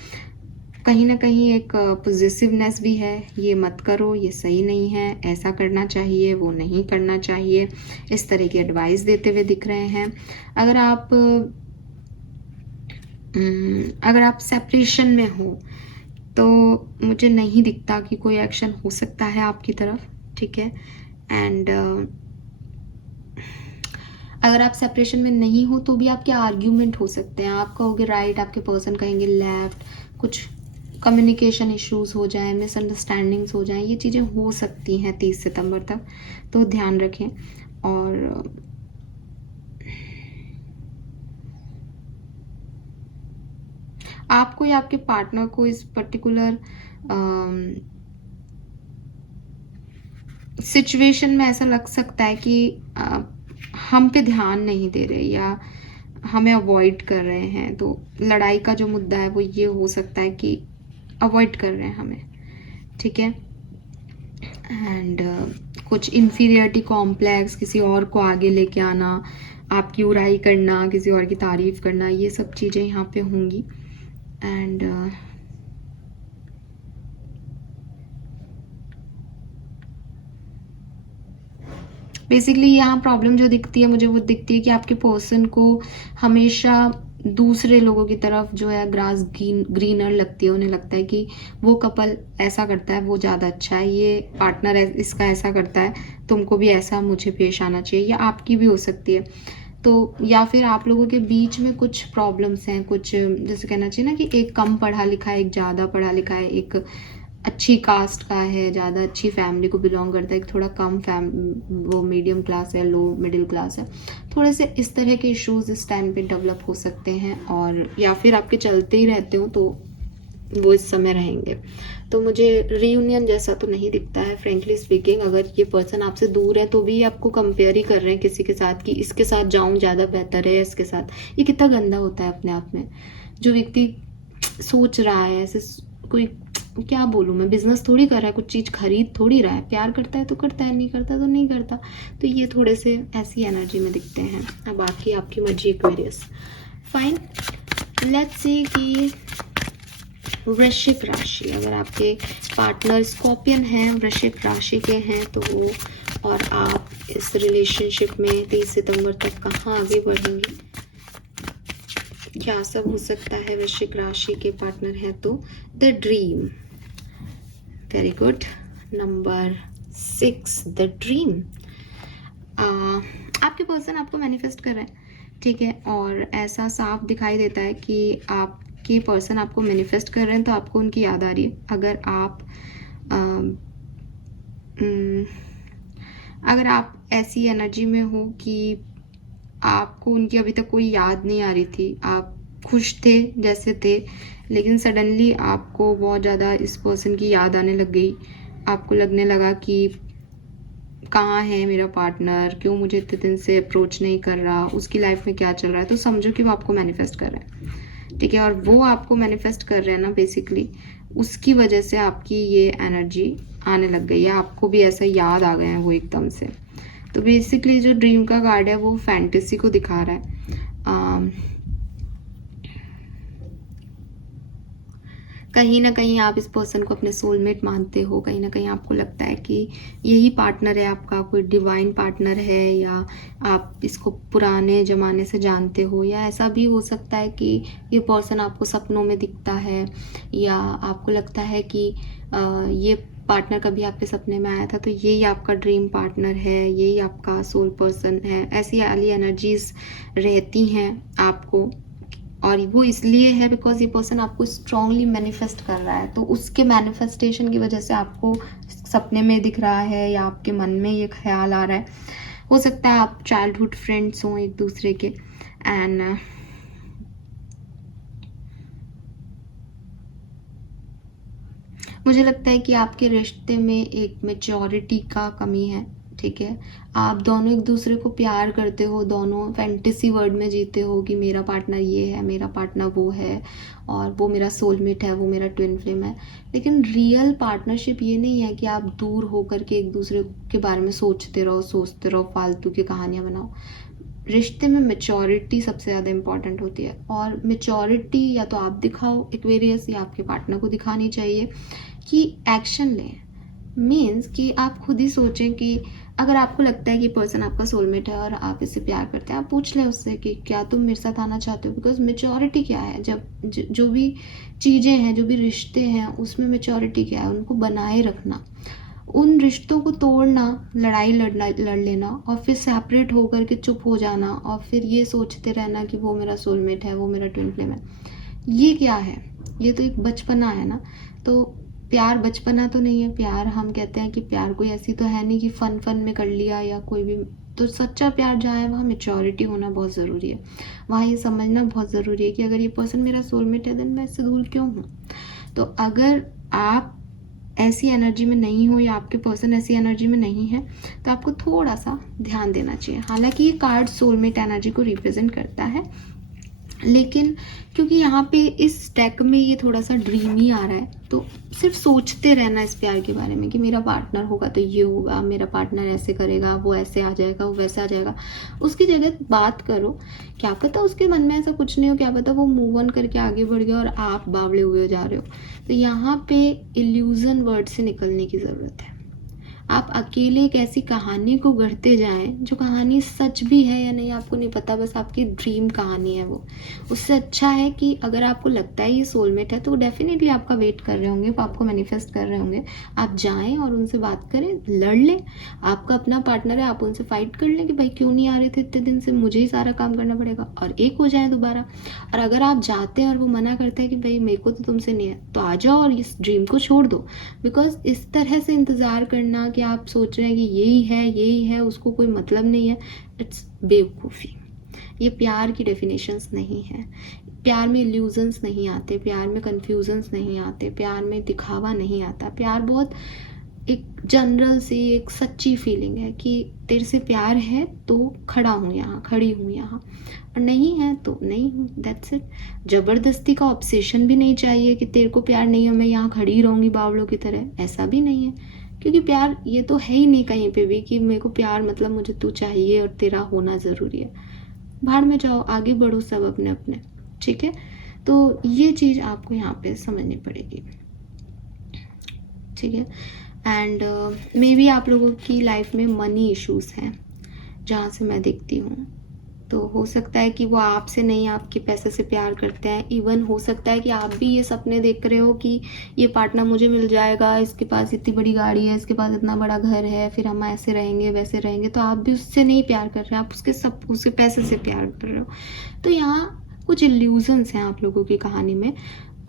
कहीं ना कहीं एक पॉजिटिवनेस भी है, ये मत करो, ये सही नहीं है, ऐसा करना चाहिए, वो नहीं करना चाहिए, इस तरह की एडवाइस देते हुए दिख रहे हैं। अगर आप सेपरेशन में हो तो मुझे नहीं दिखता कि कोई एक्शन हो सकता है आपकी तरफ, ठीक है। एंड अगर आप सेपरेशन में नहीं हो तो भी आपके आर्ग्यूमेंट हो सकते हैं। आप कहोगे राइट, आपके पर्सन कहेंगे लेफ्ट, कुछ कम्युनिकेशन इश्यूज हो जाए, मिसअंडरस्टैंडिंग्स हो जाए, ये चीज़ें हो सकती हैं 30 सितंबर तक, तो ध्यान रखें। और आपको या आपके पार्टनर को इस पर्टिकुलर सिचुएशन में ऐसा लग सकता है कि हम पे ध्यान नहीं दे रहे या हमें अवॉइड कर रहे हैं। तो लड़ाई का जो मुद्दा है वो ये हो सकता है कि अवॉइड कर रहे हैं हमें, ठीक है। एंड कुछ इन्फीरियरिटी कॉम्प्लेक्स, किसी और को आगे लेके आना, आपकी बुराई करना, किसी और की तारीफ करना, ये सब चीज़ें यहाँ पे होंगी। एंड बेसिकली यहाँ प्रॉब्लम जो दिखती है मुझे, वो दिखती है कि आपके पर्सन को हमेशा दूसरे लोगों की तरफ जो है ग्रास ग्रीनर लगती है। उन्हें लगता है कि वो कपल ऐसा करता है वो ज़्यादा अच्छा है, ये पार्टनर इसका ऐसा करता है, तुमको भी ऐसा मुझे पेश आना चाहिए, या आपकी भी हो सकती है। तो या फिर आप लोगों के बीच में कुछ प्रॉब्लम्स हैं, कुछ जैसे कहना चाहिए ना कि एक कम पढ़ा लिखा है, एक ज़्यादा पढ़ा लिखा है, एक अच्छी कास्ट का है, ज़्यादा अच्छी फैमिली को बिलोंग करता है, एक थोड़ा कम वो मीडियम क्लास है, लो मिडिल क्लास है। थोड़े से इस तरह के इश्यूज इस टाइम पे डेवलप हो सकते हैं, और या फिर आपके चलते ही रहते हो तो वो इस समय रहेंगे। तो मुझे रीयूनियन जैसा तो नहीं दिखता है फ्रेंकली स्पीकिंग। अगर ये पर्सन आपसे दूर है तो भी आपको कंपेयर ही कर रहे हैं किसी के साथ कि इसके साथ जाऊं ज़्यादा बेहतर है इसके साथ। ये कितना गंदा होता है अपने आप में। जो व्यक्ति सोच रहा है ऐसे, कोई क्या बोलूँ मैं, बिजनेस थोड़ी कर रहा है, कुछ चीज़ खरीद थोड़ी रहा है, प्यार करता है तो करता है, नहीं करता तो नहीं करता। तो ये थोड़े से ऐसी एनर्जी में दिखते हैं। अब बाकी आपकी मर्जी एक्वेरियस। फाइन, लेट्स सी कि वृश्चिक राशि, अगर आपके पार्टनर स्कॉर्पियन हैं, वृश्चिक राशि के हैं, तो वो और आप इस रिलेशनशिप में 30 सितंबर तक कहाँ आगे बढ़ेंगे, क्या सब हो सकता है। वृश्चिक राशि के पार्टनर हैं तो the dream, very good. Number 6, the dream. आपके पर्सन आपको मैनिफेस्ट कर रहे हैं, ठीक है, और ऐसा साफ दिखाई देता है कि आपके पर्सन आपको मैनिफेस्ट कर रहे हैं तो आपको उनकी याद आ रही है। अगर आप ऐसी एनर्जी में हो कि आपको उनकी अभी तक कोई याद नहीं आ रही थी, आप खुश थे जैसे थे, लेकिन सडनली आपको बहुत ज़्यादा इस पर्सन की याद आने लग गई, आपको लगने लगा कि कहाँ है मेरा पार्टनर, क्यों मुझे इतने दिन से अप्रोच नहीं कर रहा, उसकी लाइफ में क्या चल रहा है, तो समझो कि वो आपको मैनिफेस्ट कर रहा है, ठीक है। और वो आपको मैनिफेस्ट कर रहे हैं ना, बेसिकली उसकी वजह से आपकी ये एनर्जी आने लग गई है, आपको भी ऐसा याद आ गया है वो एकदम से। तो बेसिकली जो ड्रीम का कार्ड है वो फैंटेसी को दिखा रहा है। कहीं ना कहीं आप इस पर्सन को अपने सोलमेट मानते हो, कहीं ना कहीं आपको लगता है कि यही पार्टनर है आपका, कोई डिवाइन पार्टनर है, या आप इसको पुराने ज़माने से जानते हो, या ऐसा भी हो सकता है कि ये पर्सन आपको सपनों में दिखता है, या आपको लगता है कि ये पार्टनर कभी आपके सपने में आया था, तो यही आपका ड्रीम पार्टनर है, यही आपका सोल पर्सन है। ऐसी वाली एनर्जीज रहती हैं आपको, और वो इसलिए है बिकॉज ये पर्सन आपको स्ट्रांगली मैनिफेस्ट कर रहा है, तो उसके मैनिफेस्टेशन की वजह से आपको सपने में दिख रहा है, या आपके मन में ये ख्याल आ रहा है। हो सकता है आप चाइल्डहुड फ्रेंड्स हों एक दूसरे के, एंड मुझे लगता है कि आपके रिश्ते में एक मैच्योरिटी का कमी है, ठीक है। आप दोनों एक दूसरे को प्यार करते हो, दोनों फैंटेसी वर्ल्ड में जीते हो कि मेरा पार्टनर ये है, मेरा पार्टनर वो है, और वो मेरा सोलमेट है, वो मेरा ट्विन फ्लेम है। लेकिन रियल पार्टनरशिप ये नहीं है कि आप दूर होकर के एक दूसरे के बारे में सोचते रहो, फालतू की कहानियाँ बनाओ। रिश्ते में मैच्योरिटी सबसे ज़्यादा इम्पॉर्टेंट होती है, और मैच्योरिटी या तो आप दिखाओ एक्वेरियस, या आपके पार्टनर को दिखानी चाहिए कि एक्शन लें। मीन्स कि आप खुद ही सोचें कि अगर आपको लगता है कि पर्सन आपका सोलमेट है और आप इससे प्यार करते हैं, आप पूछ लें उससे कि क्या तुम मेरे साथ आना चाहते हो। बिकॉज मैच्योरिटी क्या है, जब जो भी चीज़ें हैं, जो भी रिश्ते हैं, उसमें मैच्योरिटी क्या है, उनको बनाए रखना, उन रिश्तों को तोड़ना, लड़ लेना, और फिर सेपरेट होकर के चुप हो जाना, और फिर ये सोचते रहना कि वो मेरा सोलमेट है, वो मेरा ट्विन फ्लेम है। ये क्या है? ये तो एक बचपना है ना। तो प्यार बचपना तो नहीं है। प्यार हम कहते हैं कि प्यार कोई ऐसी तो है नहीं कि फन में कर लिया या कोई भी। तो सच्चा प्यार जहाँ है वहाँ मैच्योरिटी होना बहुत ज़रूरी है। वहाँ ये समझना बहुत ज़रूरी है कि अगर ये पर्सन मेरा सोलमेट है, देन मैं इससे दूर क्यों हूँ। तो अगर आप ऐसी एनर्जी में नहीं हो, या आपके पर्सन ऐसी एनर्जी में नहीं है, तो आपको थोड़ा सा ध्यान देना चाहिए। हालांकि ये कार्ड सोलमेट एनर्जी को रिप्रेजेंट करता है, लेकिन क्योंकि यहाँ पे इस डेक में ये थोड़ा सा ड्रीमी आ रहा है, तो सिर्फ सोचते रहना इस प्यार के बारे में कि मेरा पार्टनर होगा तो ये होगा, मेरा पार्टनर ऐसे करेगा, वो ऐसे आ जाएगा, वो वैसे आ जाएगा, उसकी जगह बात करो। क्या पता उसके मन में ऐसा कुछ नहीं हो, क्या पता वो मूव ऑन करके आगे बढ़ गया और आप बावले हुए जा रहे हो। तो यहाँ पे इल्यूजन वर्ड से निकलने की ज़रूरत है। आप अकेले एक ऐसी कहानी को गढ़ते जाएं जो कहानी सच भी है या नहीं आपको नहीं पता, बस आपकी ड्रीम कहानी है वो। उससे अच्छा है कि अगर आपको लगता है ये सोलमेट है, तो डेफिनेटली आपका वेट कर रहे होंगे, वो आपको मैनिफेस्ट कर रहे होंगे। आप जाएं और उनसे बात करें, लड़ लें। आपका अपना पार्टनर है, आप उनसे फाइट कर लें कि भाई क्यों नहीं आ रहे थे इतने दिन से, मुझे ही सारा काम करना पड़ेगा, और एक हो जाए दोबारा। और अगर आप जाते हैं और वो मना करता है कि भाई मेरे को तो तुमसे नहीं है, तो आ जाओ और इस ड्रीम को छोड़ दो। बिकॉज इस तरह से इंतज़ार करना कि आप सोच रहे हैं कि यही है, उसको कोई मतलब नहीं है, इट्स बेवकूफ़ी। ये प्यार की डेफिनेशंस नहीं है। प्यार में इल्यूजन्स नहीं आते, प्यार में कन्फ्यूजन्स नहीं आते, प्यार में दिखावा नहीं आता। प्यार बहुत एक जनरल सी एक सच्ची फीलिंग है कि तेरे से प्यार है तो खड़ा हूँ यहाँ, खड़ी हूँ यहाँ, और नहीं है तो नहीं हूँ, दैट्स इट। ज़बरदस्ती का ऑब्सेशन भी नहीं चाहिए कि तेरे को प्यार नहीं है मैं यहाँ खड़ी रहूँगी बावलों की तरह, ऐसा भी नहीं है। क्योंकि प्यार ये तो है ही नहीं कहीं पे भी कि मेरे को प्यार मतलब मुझे तू चाहिए और तेरा होना ज़रूरी है। भाड़ में जाओ, आगे बढ़ो सब अपने अपने, ठीक है। तो ये चीज़ आपको यहाँ पे समझनी पड़ेगी, ठीक है। एंड मे बी आप लोगों की लाइफ में मनी इश्यूज़ हैं, जहाँ से मैं देखती हूँ। तो हो सकता है कि वो आपसे नहीं, आपके पैसे से प्यार करते हैं। इवन हो सकता है कि आप भी ये सपने देख रहे हो कि ये पार्टनर मुझे मिल जाएगा, इसके पास इतनी बड़ी गाड़ी है, इसके पास इतना बड़ा घर है, फिर हम ऐसे रहेंगे वैसे रहेंगे। तो आप भी उससे नहीं प्यार कर रहे हैं, आप उसके पैसे से प्यार कर रहे हो। तो यहाँ कुछ इल्यूजन्स हैं आप लोगों की कहानी में,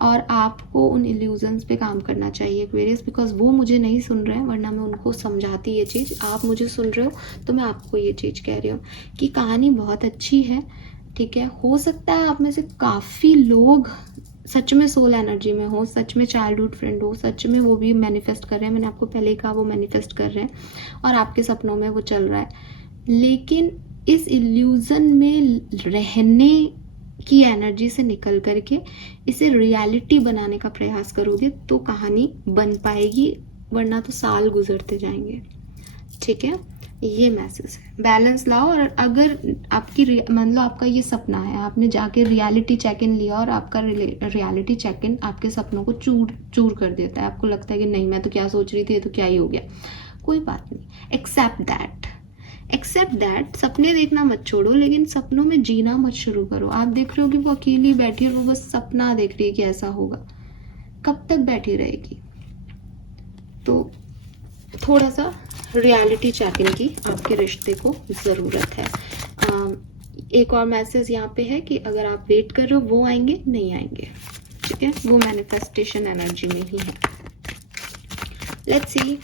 और आपको उन इल्यूजन्स पे काम करना चाहिए एक्वेरियस। बिकॉज वो मुझे नहीं सुन रहे हैं, वरना मैं उनको समझाती ये चीज़। आप मुझे सुन रहे हो तो मैं आपको ये चीज़ कह रही हूँ कि कहानी बहुत अच्छी है, ठीक है। हो सकता है आप में से काफ़ी लोग सच में सोल एनर्जी में हो, सच में चाइल्डहुड फ्रेंड हो, सच में वो भी मैनिफेस्ट कर रहे हैं, मैंने आपको पहले ही कहा वो मैनिफेस्ट कर रहे हैं और आपके सपनों में वो चल रहा है, लेकिन इस इल्यूजन में रहने की एनर्जी से निकल करके इसे रियलिटी बनाने का प्रयास करोगे तो कहानी बन पाएगी, वरना तो साल गुजरते जाएंगे। ठीक है, ये मैसेज है। बैलेंस लाओ, और अगर आपकी मान लो आपका ये सपना है, आपने जाके रियलिटी चेक इन लिया और आपका रियलिटी चेक इन आपके सपनों को चूर चूर कर देता है, आपको लगता है कि नहीं मैं तो क्या सोच रही थी, ये तो क्या ही हो गया, कोई बात नहीं, एक्सेप्ट दैट। सपने देखना मत छोड़ो, लेकिन सपनों में जीना मत शुरू करो। आप देख रहे हो कि वो अकेली बैठी है, वो बस सपना देख रही है कि ऐसा होगा, कब तक बैठी रहेगी? तो थोड़ा सा रियलिटी चेकिंग की आपके रिश्ते को ज़रूरत है। एक और मैसेज यहाँ पे है कि अगर आप वेट कर रहे हो वो आएंगे, नहीं आएंगे, ठीक है, वो मैनिफेस्टेशन एनर्जी में ही है। लेट्स सी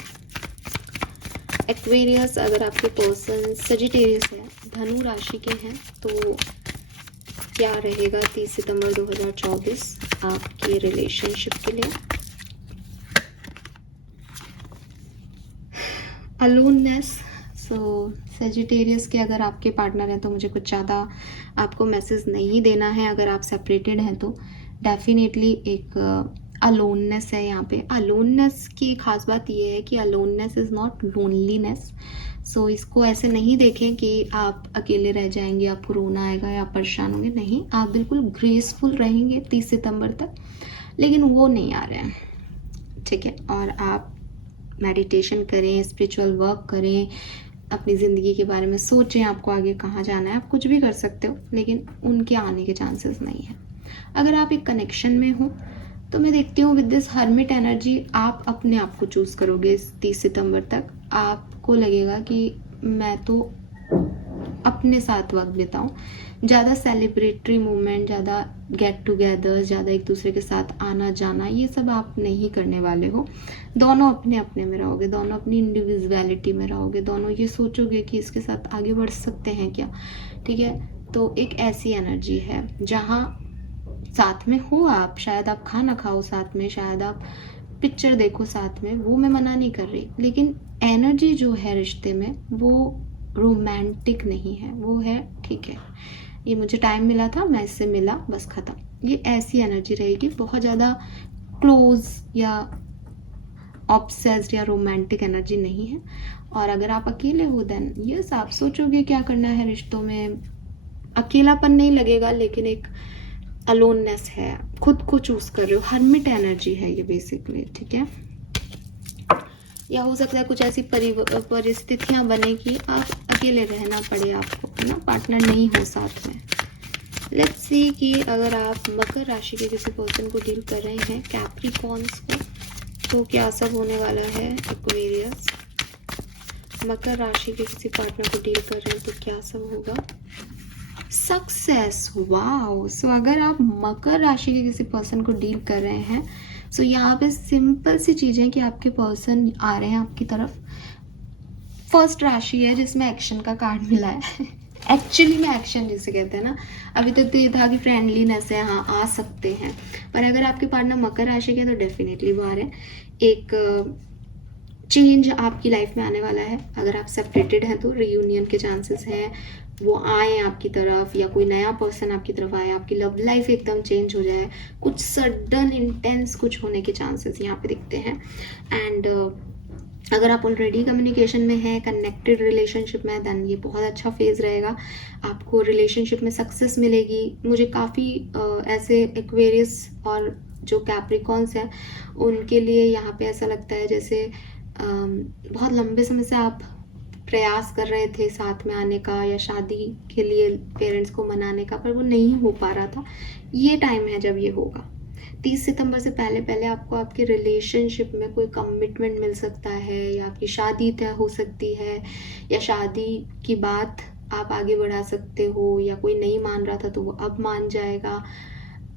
एक्वेरियस, अगर आपके पर्सन सजिटेरियस है, धनु राशि के हैं, तो क्या रहेगा 30 सितंबर 2024 आपके रिलेशनशिप के लिए? अलोननेस। सो सजिटेरियस के अगर आपके पार्टनर हैं तो मुझे कुछ ज़्यादा आपको मैसेज नहीं देना है। अगर आप सेपरेटेड हैं तो डेफिनेटली एक अलोननेस है यहाँ पे। अलोननेस की एक खास बात ये है कि अलोननेस इज़ नॉट लोनलीनेस। सो इसको ऐसे नहीं देखें कि आप अकेले रह जाएंगे, आपको रोना आएगा या परेशान होंगे, नहीं, आप बिल्कुल ग्रेसफुल रहेंगे 30 सितंबर तक, लेकिन वो नहीं आ रहे हैं, ठीक है। और आप मेडिटेशन करें, स्पिरिचुअल वर्क करें, अपनी ज़िंदगी के बारे में सोचें, आपको आगे कहाँ जाना है, आप कुछ भी कर सकते हो, लेकिन उनके आने के चांसेस नहीं है। अगर आप एक कनेक्शन में हो तो मैं देखती हूँ विद दिस हर्मिट एनर्जी आप अपने आप को चूज़ करोगे इस 30 सितंबर तक। आपको लगेगा कि मैं तो अपने साथ वक्त बिताऊं, ज़्यादा सेलिब्रेटरी मूवमेंट, ज़्यादा गेट टुगेदर, ज़्यादा एक दूसरे के साथ आना जाना, ये सब आप नहीं करने वाले हो। दोनों अपने अपने में रहोगे, दोनों अपनी इंडिविजुअलिटी में रहोगे, दोनों ये सोचोगे कि इसके साथ आगे बढ़ सकते हैं क्या, ठीक है। तो एक ऐसी एनर्जी है जहाँ साथ में हो आप, शायद आप खाना खाओ साथ में, शायद आप पिक्चर देखो साथ में, वो मैं मना नहीं कर रही, लेकिन एनर्जी जो है रिश्ते में वो रोमांटिक नहीं है, वो है ठीक है ये मुझे टाइम मिला था, मैं इससे मिला, बस ख़त्म। ये ऐसी एनर्जी रहेगी, बहुत ज़्यादा क्लोज या ऑब्सेस्ड या रोमांटिक एनर्जी नहीं है। और अगर आप अकेले हो देन यस, आप सोचोगे क्या करना है रिश्तों में, अकेलापन नहीं लगेगा, लेकिन एक अलोननेस है, खुद को चूज कर रहे हो, हर्मिट एनर्जी है ये बेसिकली, ठीक है। या हो सकता है कुछ ऐसी परिस्थितियां बने कि आप अकेले रहना पड़े आपको, है ना, पार्टनर नहीं हो साथ में। लेट्स सी कि अगर आप मकर राशि के किसी पर्सन को डील कर रहे हैं, कैप्रिकॉर्न्स को, तो क्या सब होने वाला है एक्वेरियस। मकर राशि के किसी पार्टनर को डील कर रहे हैं तो क्या सब होगा? Success, wow. सो अगर आप मकर राशि के किसी पर्सन को डील कर रहे हैं, सो यहाँ पे सिंपल सी चीज़ें कि आपके पर्सन आ रहे हैं आपकी तरफ। फर्स्ट राशि है जिसमें एक्शन का कार्ड मिला है एक्चुअली में एक्शन जिसे कहते हैं ना, अभी तक तो ये था कि फ्रेंडलीनेस है, हाँ आ सकते हैं, पर अगर आपके पार्टनर मकर राशि के तो डेफिनेटली वो आ रहे हैं। एक चेंज आपकी लाइफ में आने वाला है। अगर आप सेपरेटेड हैं तो रियूनियन के चांसेस हैं, वो आए आपकी तरफ, या कोई नया पर्सन आपकी तरफ आए, आपकी लव लाइफ एकदम चेंज हो जाए, कुछ सडन इंटेंस कुछ होने के चांसेस यहाँ पे दिखते हैं। एंड अगर आप ऑलरेडी कम्युनिकेशन में हैं, कनेक्टेड रिलेशनशिप में, देन ये बहुत अच्छा फेज रहेगा, आपको रिलेशनशिप में सक्सेस मिलेगी। मुझे काफ़ी ऐसे एक्वेरियस और जो कैप्रिकॉर्न्स हैं उनके लिए यहाँ पे ऐसा लगता है जैसे बहुत लंबे समय से आप प्रयास कर रहे थे साथ में आने का या शादी के लिए पेरेंट्स को मनाने का, पर वो नहीं हो पा रहा था। ये टाइम है जब ये होगा। 30 सितंबर से पहले पहले आपको आपके रिलेशनशिप में कोई कमिटमेंट मिल सकता है, या आपकी शादी तय हो सकती है, या शादी की बात आप आगे बढ़ा सकते हो, या कोई नहीं मान रहा था तो वो अब मान जाएगा,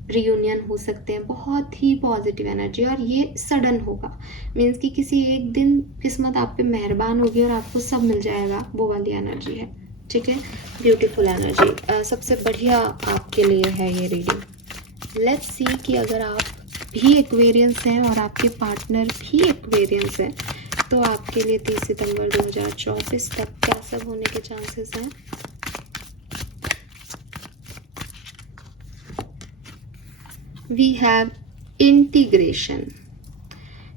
रियूनियन हो सकते हैं। बहुत ही पॉजिटिव एनर्जी, और ये सडन होगा, मीन्स कि किसी एक दिन किस्मत आप पे मेहरबान होगी और आपको सब मिल जाएगा, वो वाली एनर्जी है, ठीक है। ब्यूटीफुल एनर्जी, सबसे बढ़िया आपके लिए है ये रीडिंग। लेट्स सी कि अगर आप भी एक्वेरियंस हैं और आपके पार्टनर भी एक्वेरियंस हैं तो आपके लिए 30 सितंबर 2024 तक क्या सब होने के चांसेस हैं। We have integration.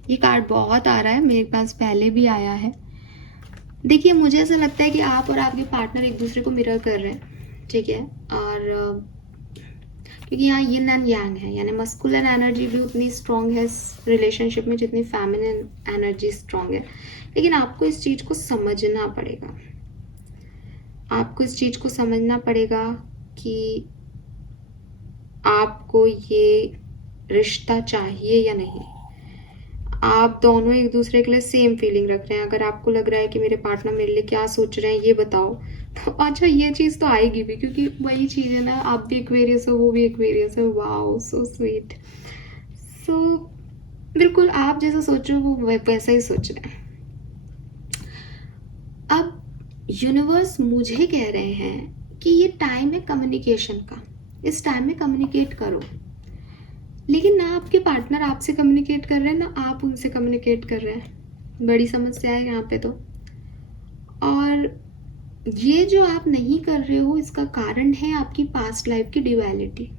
ये कार्ड बहुत आ रहा है, मेरे पास पहले भी आया है। देखिए, मुझे ऐसा लगता है कि आप और आपके पार्टनर एक दूसरे को मिरर कर रहे हैं, ठीक है। और क्योंकि यहाँ यिन एंड यांग है, यानी मस्कुलिन एनर्जी भी उतनी स्ट्रांग है इस रिलेशनशिप में जितनी फेमिनिन एनर्जी स्ट्रांग है। लेकिन आपको इस चीज़ को समझना पड़ेगा, आपको इस चीज़ को समझना पड़ेगा कि आपको ये रिश्ता चाहिए या नहीं। आप दोनों एक दूसरे के लिए सेम फीलिंग रख रहे हैं। अगर आपको लग रहा है कि मेरे पार्टनर मेरे लिए क्या सोच रहे हैं ये बताओ, तो अच्छा ये चीज़ तो आएगी भी, क्योंकि वही चीज़ है ना, आप भी एक्वेरियस हो, वो भी एक्वेरियस है। Wow, so sweet. सो बिल्कुल आप जैसा सोच रहे हो वो वैसा ही सोच रहे हैं। अब यूनिवर्स मुझे कह रहे हैं कि ये टाइम है कम्युनिकेशन का, इस टाइम में कम्युनिकेट करो। लेकिन ना आपके पार्टनर आपसे कम्युनिकेट कर रहे हैं, ना आप उनसे कम्युनिकेट कर रहे हैं। बड़ी समस्या है यहाँ पे तो। और ये जो आप नहीं कर रहे हो, इसका कारण है आपकी पास्ट लाइफ की ड्यूअलिटी।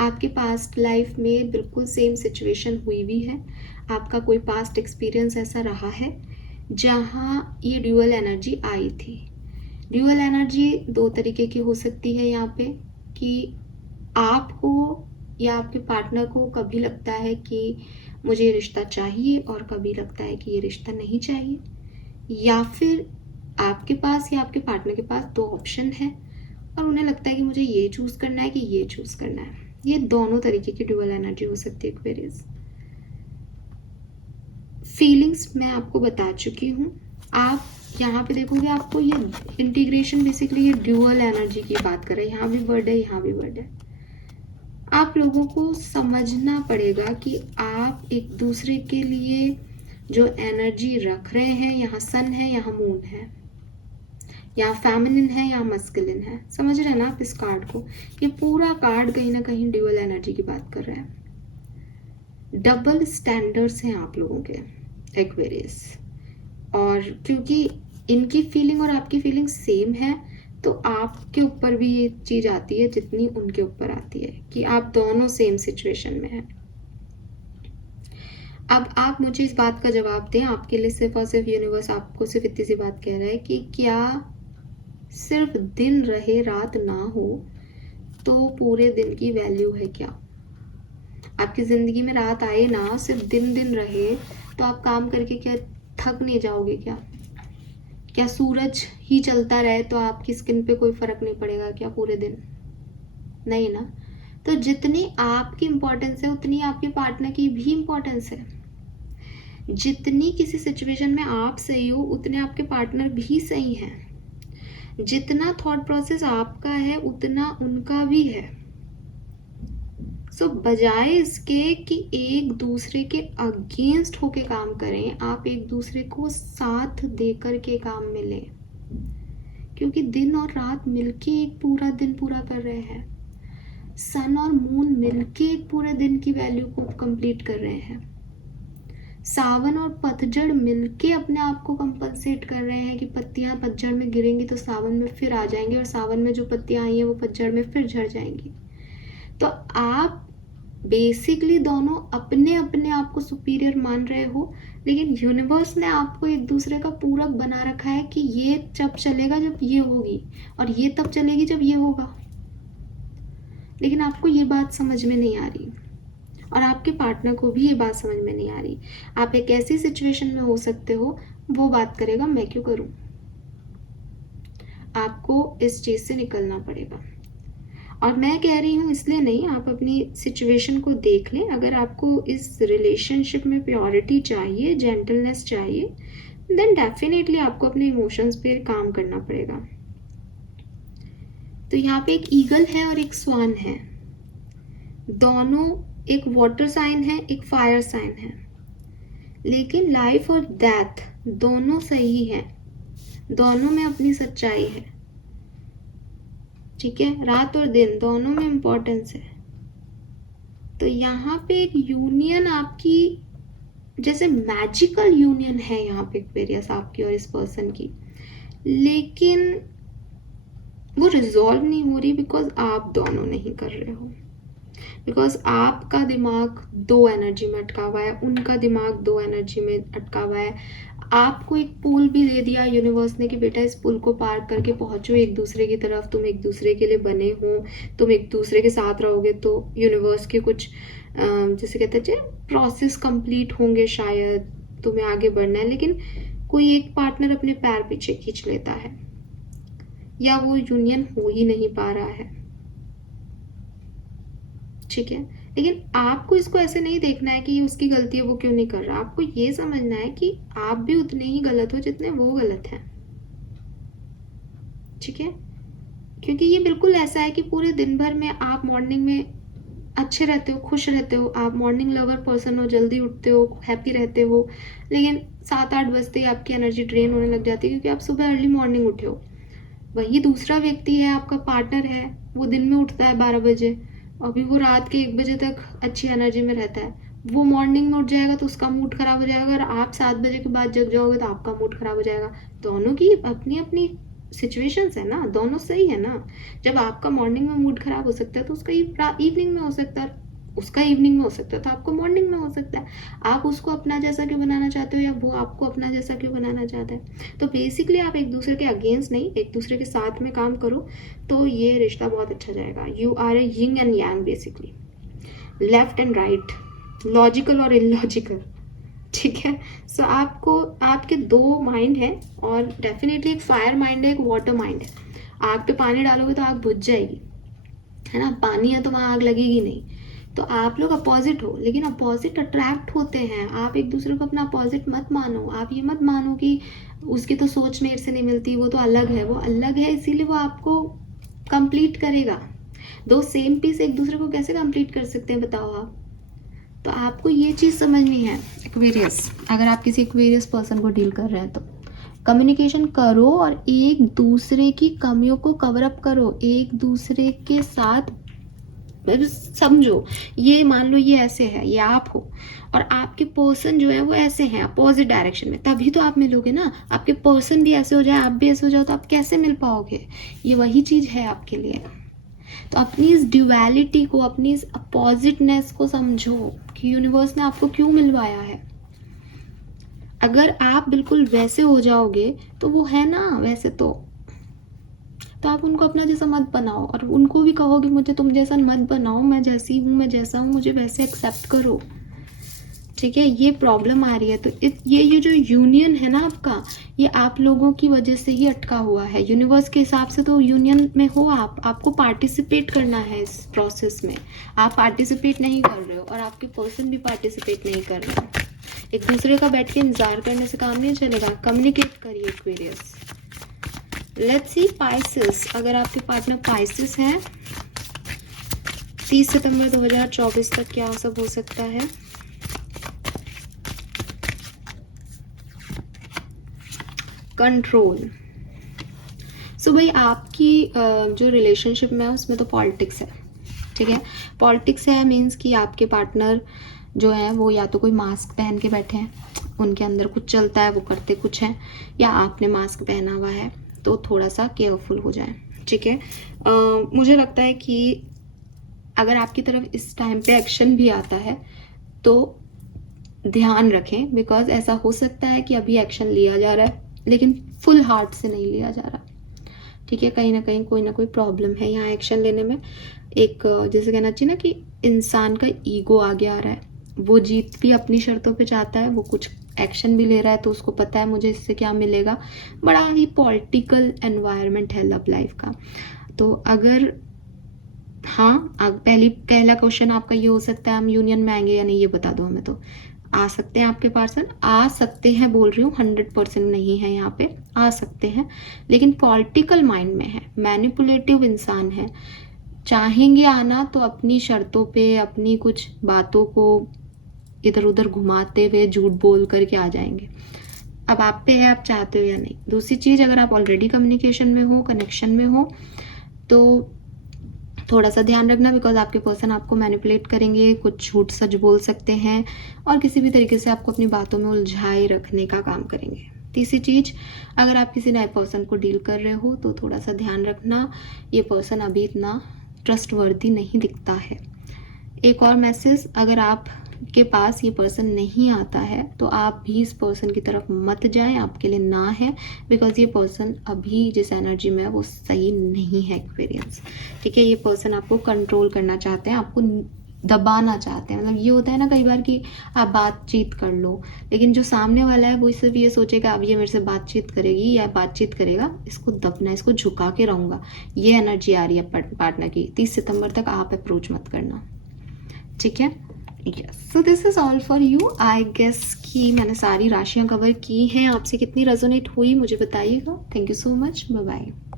आपके पास्ट लाइफ में बिल्कुल सेम सिचुएशन हुई भी है, आपका कोई पास्ट एक्सपीरियंस ऐसा रहा है जहाँ ये ड्यूअल एनर्जी आई थी। ड्यूअल एनर्जी दो तरीके की हो सकती है यहाँ पे, कि आपको या आपके पार्टनर को कभी लगता है कि मुझे ये रिश्ता चाहिए और कभी लगता है कि ये रिश्ता नहीं चाहिए, या फिर आपके पास या आपके पार्टनर के पास दो ऑप्शन है और उन्हें लगता है कि मुझे ये चूज करना है कि ये चूज करना है। ये दोनों तरीके की ड्यूअल एनर्जी हो सकती है एक्वेरियस। फीलिंग्स मैं आपको बता चुकी हूँ। आप यहाँ पे देखोगे आपको ये इंटीग्रेशन बेसिकली ये ड्यूअल एनर्जी की बात कर रहे हैं। यहाँ भी वर्ड है, यहाँ भी वर्ड है। आप लोगों को समझना पड़ेगा कि आप एक दूसरे के लिए जो एनर्जी रख रहे हैं, यहाँ सन है, यहाँ मून है, यहाँ फेमिनिन है, यहाँ मस्कुलिन है। समझ रहे हैं ना आप इस कार्ड को? ये पूरा कार्ड कहीं ना कहीं ड्यूअल एनर्जी की बात कर रहा है। डबल स्टैंडर्ड्स हैं आप लोगों के एक्वेरियस, और क्योंकि इनकी फीलिंग और आपकी फीलिंग सेम है तो आपके ऊपर भी ये चीज आती है जितनी उनके ऊपर आती है, कि आप दोनों सेम सिचुएशन में हैं। अब आप मुझे इस बात का जवाब दें, आपके लिए सिर्फ और सिर्फ यूनिवर्स आपको सिर्फ इतनी सी बात कह रहा है कि क्या सिर्फ दिन रहे रात ना हो तो पूरे दिन की वैल्यू है क्या? आपकी जिंदगी में रात आए ना, सिर्फ दिन दिन रहे, तो आप काम करके क्या थक नहीं जाओगे क्या? क्या सूरज ही चलता रहे तो आपकी स्किन पे कोई फर्क नहीं पड़ेगा क्या पूरे दिन? नहीं ना। तो जितनी आपकी इंपॉर्टेंस है उतनी आपके पार्टनर की भी इंपॉर्टेंस है। जितनी किसी सिचुएशन में आप सही हो उतने आपके पार्टनर भी सही हैं। जितना थॉट प्रोसेस आपका है उतना उनका भी है। सो बजाय इसके कि एक दूसरे के अगेंस्ट होके काम करें, आप एक दूसरे को साथ देकर के काम में लें, क्योंकि दिन और रात मिलके एक पूरा दिन पूरा कर रहे हैं। सन और मून मिलके एक पूरे दिन की वैल्यू को कंप्लीट कर रहे हैं। सावन और पतझड़ मिलके अपने आप को कंपनसेट कर रहे हैं कि पत्तियां पतझड़ में गिरेंगी तो सावन में फिर आ जाएंगी, और सावन में जो पत्तियां आई हैं वो पतझड़ में फिर झड़ जाएंगी। तो आप बेसिकली दोनों अपने अपने आप को सुपीरियर मान रहे हो, लेकिन यूनिवर्स ने आपको एक दूसरे का पूरक बना रखा है कि ये जब चलेगा जब ये होगी, और ये तब चलेगी जब ये होगा। लेकिन आपको ये बात समझ में नहीं आ रही, और आपके पार्टनर को भी ये बात समझ में नहीं आ रही। आप एक ऐसी सिचुएशन में हो सकते हो, वो बात करेगा मैं क्यों करूं। आपको इस चीज से निकलना पड़ेगा। और मैं कह रही हूँ इसलिए नहीं, आप अपनी सिचुएशन को देख लें। अगर आपको इस रिलेशनशिप में प्योरिटी चाहिए, जेंटलनेस चाहिए, देन डेफिनेटली आपको अपने इमोशंस पे काम करना पड़ेगा। तो यहाँ पे एक ईगल है और एक स्वान है, दोनों एक वाटर साइन है, एक फायर साइन है, लेकिन लाइफ और डेथ दोनों सही है, दोनों में अपनी सच्चाई है। ठीक है, रात और दिन दोनों में इंपॉर्टेंस है। तो यहाँ पे एक यूनियन आपकी जैसे मैजिकल यूनियन है यहाँ पे एक्वेरियस आपकी और इस पर्सन की, लेकिन वो रिजॉल्व नहीं हो रही बिकॉज आप दोनों नहीं कर रहे हो। बिकॉज आपका दिमाग दो एनर्जी में अटका हुआ है, उनका दिमाग दो एनर्जी में अटका हुआ है। आपको एक पुल भी दे दिया यूनिवर्स ने कि बेटा इस पुल को पार करके पहुंचो एक दूसरे की तरफ, तुम एक दूसरे के लिए बने हो, तुम एक दूसरे के साथ रहोगे तो यूनिवर्स के कुछ जैसे कहते हैं प्रोसेस कंप्लीट होंगे, शायद तुम्हें आगे बढ़ना है। लेकिन कोई एक पार्टनर अपने पैर पीछे खींच लेता है या वो यूनियन हो ही नहीं पा रहा है, ठीक है। लेकिन आपको इसको ऐसे नहीं देखना है कि ये उसकी गलती है वो क्यों नहीं कर रहा, आपको ये समझना है कि आप भी उतने ही गलत हो जितने वो गलत हैं, ठीक है। क्योंकि ये बिल्कुल ऐसा है कि पूरे दिन भर में आप मॉर्निंग में अच्छे रहते हो, खुश रहते हो, आप मॉर्निंग लवर पर्सन हो, जल्दी उठते हो, हैप्पी रहते हो, लेकिन 7-8 बजते ही आपकी एनर्जी ड्रेन होने लग जाती है क्योंकि आप सुबह अर्ली मॉर्निंग उठे हो। वही दूसरा व्यक्ति है, आपका पार्टनर है, वो दिन में उठता है 12 बजे, अभी वो रात के 1 बजे तक अच्छी एनर्जी में रहता है। वो मॉर्निंग में उठ जाएगा तो उसका मूड खराब हो जाएगा, अगर आप 7 बजे के बाद जग जाओगे तो आपका मूड खराब हो जाएगा। दोनों की अपनी अपनी सिचुएशंस है ना, दोनों सही है ना। जब आपका मॉर्निंग में मूड खराब हो सकता है तो उसका इवनिंग में हो सकता है, उसका इवनिंग में हो सकता है तो आपको मॉर्निंग में हो सकता है। आप उसको अपना जैसा क्यों बनाना चाहते हो या वो आपको अपना जैसा क्यों बनाना चाहता है। तो बेसिकली आप एक दूसरे के अगेंस्ट नहीं, एक दूसरे के साथ में काम करो तो ये रिश्ता बहुत अच्छा जाएगा। You are a yin and yang basically, left and right, logical और इलॉजिकल, ठीक है। सो आपको आपके दो माइंड है और डेफिनेटली एक फायर माइंड है, एक वाटर माइंड है। आग पे पानी डालोगे तो आग बुझ जाएगी, है ना, पानी है तो वहाँ आग लगेगी नहीं। तो आप लोग अपोजिट हो, लेकिन अपोजिट अट्रैक्ट होते हैं। आप एक दूसरे को अपना अपोजिट मत मानो। आप ये मत मानो कि उसकी तो सोच मेरे से नहीं मिलती, वो तो अलग है, वो अलग है इसीलिए वो आपको कंप्लीट करेगा। दो सेम पीस एक दूसरे को कैसे कंप्लीट कर सकते हैं बताओ आप। तो आपको ये चीज़ समझनी है एक्वेरियस, अगर आप किसी एक्वेरियस पर्सन को डील कर रहे हैं तो कम्युनिकेशन करो और एक दूसरे की कमियों को कवर अप करो, एक दूसरे के साथ समझो। ये मान लो ये ऐसे है, ये आप हो और आपके पर्सन जो है वो ऐसे हैं अपोजिट डायरेक्शन में, तभी तो आप मिलोगे ना। आपके पर्सन भी ऐसे हो जाए, आप भी ऐसे हो जाओ तो आप कैसे मिल पाओगे। ये वही चीज़ है आपके लिए। तो अपनी इस ड्यूअलिटी को, अपनी इस अपोजिटनेस को समझो कि यूनिवर्स ने आपको क्यों मिलवाया है। अगर आप बिल्कुल वैसे हो जाओगे तो वो है ना वैसे तो आप उनको अपना जैसा मत बनाओ और उनको भी कहो कि मुझे तुम जैसा मत बनाओ, मैं जैसी हूँ, मैं जैसा हूँ, मुझे वैसे एक्सेप्ट करो, ठीक है। ये प्रॉब्लम आ रही है। तो ये जो यूनियन है ना आपका, ये आप लोगों की वजह से ही अटका हुआ है। यूनिवर्स के हिसाब से तो यूनियन में हो आप, आपको पार्टिसिपेट करना है इस प्रोसेस में। आप पार्टिसिपेट नहीं कर रहे हो और आपके पर्सन भी पार्टिसिपेट नहीं कर रहे हो। एक दूसरे का बैठ के इंतजार करने से काम नहीं चलेगा। कम्युनिकेट करिए एक्वेरियस। लेट्स सी पाइसेस, अगर आपके पार्टनर पाइसेस हैं 30 सितंबर 2024 तक क्या सब हो सकता है। कंट्रोल। सो भाई आपकी जो रिलेशनशिप में है उसमें तो पॉलिटिक्स है, ठीक है। पॉलिटिक्स है मीन्स कि आपके पार्टनर जो है वो या तो कोई मास्क पहन के बैठे हैं, उनके अंदर कुछ चलता है, वो करते कुछ हैं, या आपने मास्क पहना हुआ है, तो थोड़ा सा केयरफुल हो जाए, ठीक है। मुझे लगता है कि अगर आपकी तरफ इस टाइम पे एक्शन भी आता है तो ध्यान रखें, बिकॉज ऐसा हो सकता है कि अभी एक्शन लिया जा रहा है लेकिन फुल हार्ट से नहीं लिया जा रहा, ठीक है। कहीं ना कहीं कोई ना कोई प्रॉब्लम है यहाँ एक्शन लेने में। एक जैसे कहना चाहिए ना कि इंसान का ईगो आगे आ रहा है, वो जीत भी अपनी शर्तों पे चाहता है, वो कुछ एक्शन भी ले रहा है तो उसको पता है मुझे इससे क्या मिलेगा। बड़ा ही पॉलिटिकल एनवायरनमेंट है लव लाइफ का। तो अगर हाँ, पहला क्वेश्चन आपका ये हो सकता है हम यूनियन में आएंगे या नहीं, ये बता दो हमें। तो आ सकते हैं आपके पर्सन, आ सकते हैं बोल रही हूँ, 100% नहीं है यहाँ पे, आ सकते हैं, लेकिन पॉलिटिकल माइंड में है, मैनिपुलेटिव इंसान है। चाहेंगे आना तो अपनी शर्तों पे, अपनी कुछ बातों को इधर उधर घुमाते हुए झूठ बोल करके आ जाएंगे। अब आप पे है आप चाहते हो या नहीं। दूसरी चीज़, अगर आप ऑलरेडी कम्युनिकेशन में हो, कनेक्शन में हो, तो थोड़ा सा ध्यान रखना, बिकॉज आपके पर्सन आपको मैनिपुलेट करेंगे, कुछ झूठ सच बोल सकते हैं और किसी भी तरीके से आपको अपनी बातों में उलझाए रखने का काम करेंगे। तीसरी चीज़, अगर आप किसी नए पर्सन को डील कर रहे हो तो थोड़ा सा ध्यान रखना, ये पर्सन अभी इतना ट्रस्टवर्दी नहीं दिखता है। एक और मैसेज, अगर आप के पास ये पर्सन नहीं आता है तो आप भी इस पर्सन की तरफ मत जाएं, आपके लिए ना है, बिकॉज ये पर्सन अभी जिस एनर्जी में है वो सही नहीं है एक्सपीरियंस। ठीक है, ये पर्सन आपको कंट्रोल करना चाहते हैं, आपको दबाना चाहते हैं। मतलब ये होता है ना कई बार कि आप बातचीत कर लो, लेकिन जो सामने वाला है वो सिर्फ ये सोचेगा अब ये मेरे से बातचीत करेगी या बातचीत करेगा, इसको दबना, इसको झुका के रहूँगा। ये एनर्जी आ रही है पार्टनर की। 30 सितंबर तक आप अप्रोच मत करना, ठीक है। Yes, so this is all for you. I guess कि मैंने सारी राशियां कवर की हैं। आपसे कितनी रेजोनेट हुई मुझे बताइएगा। Thank you so much, bye bye.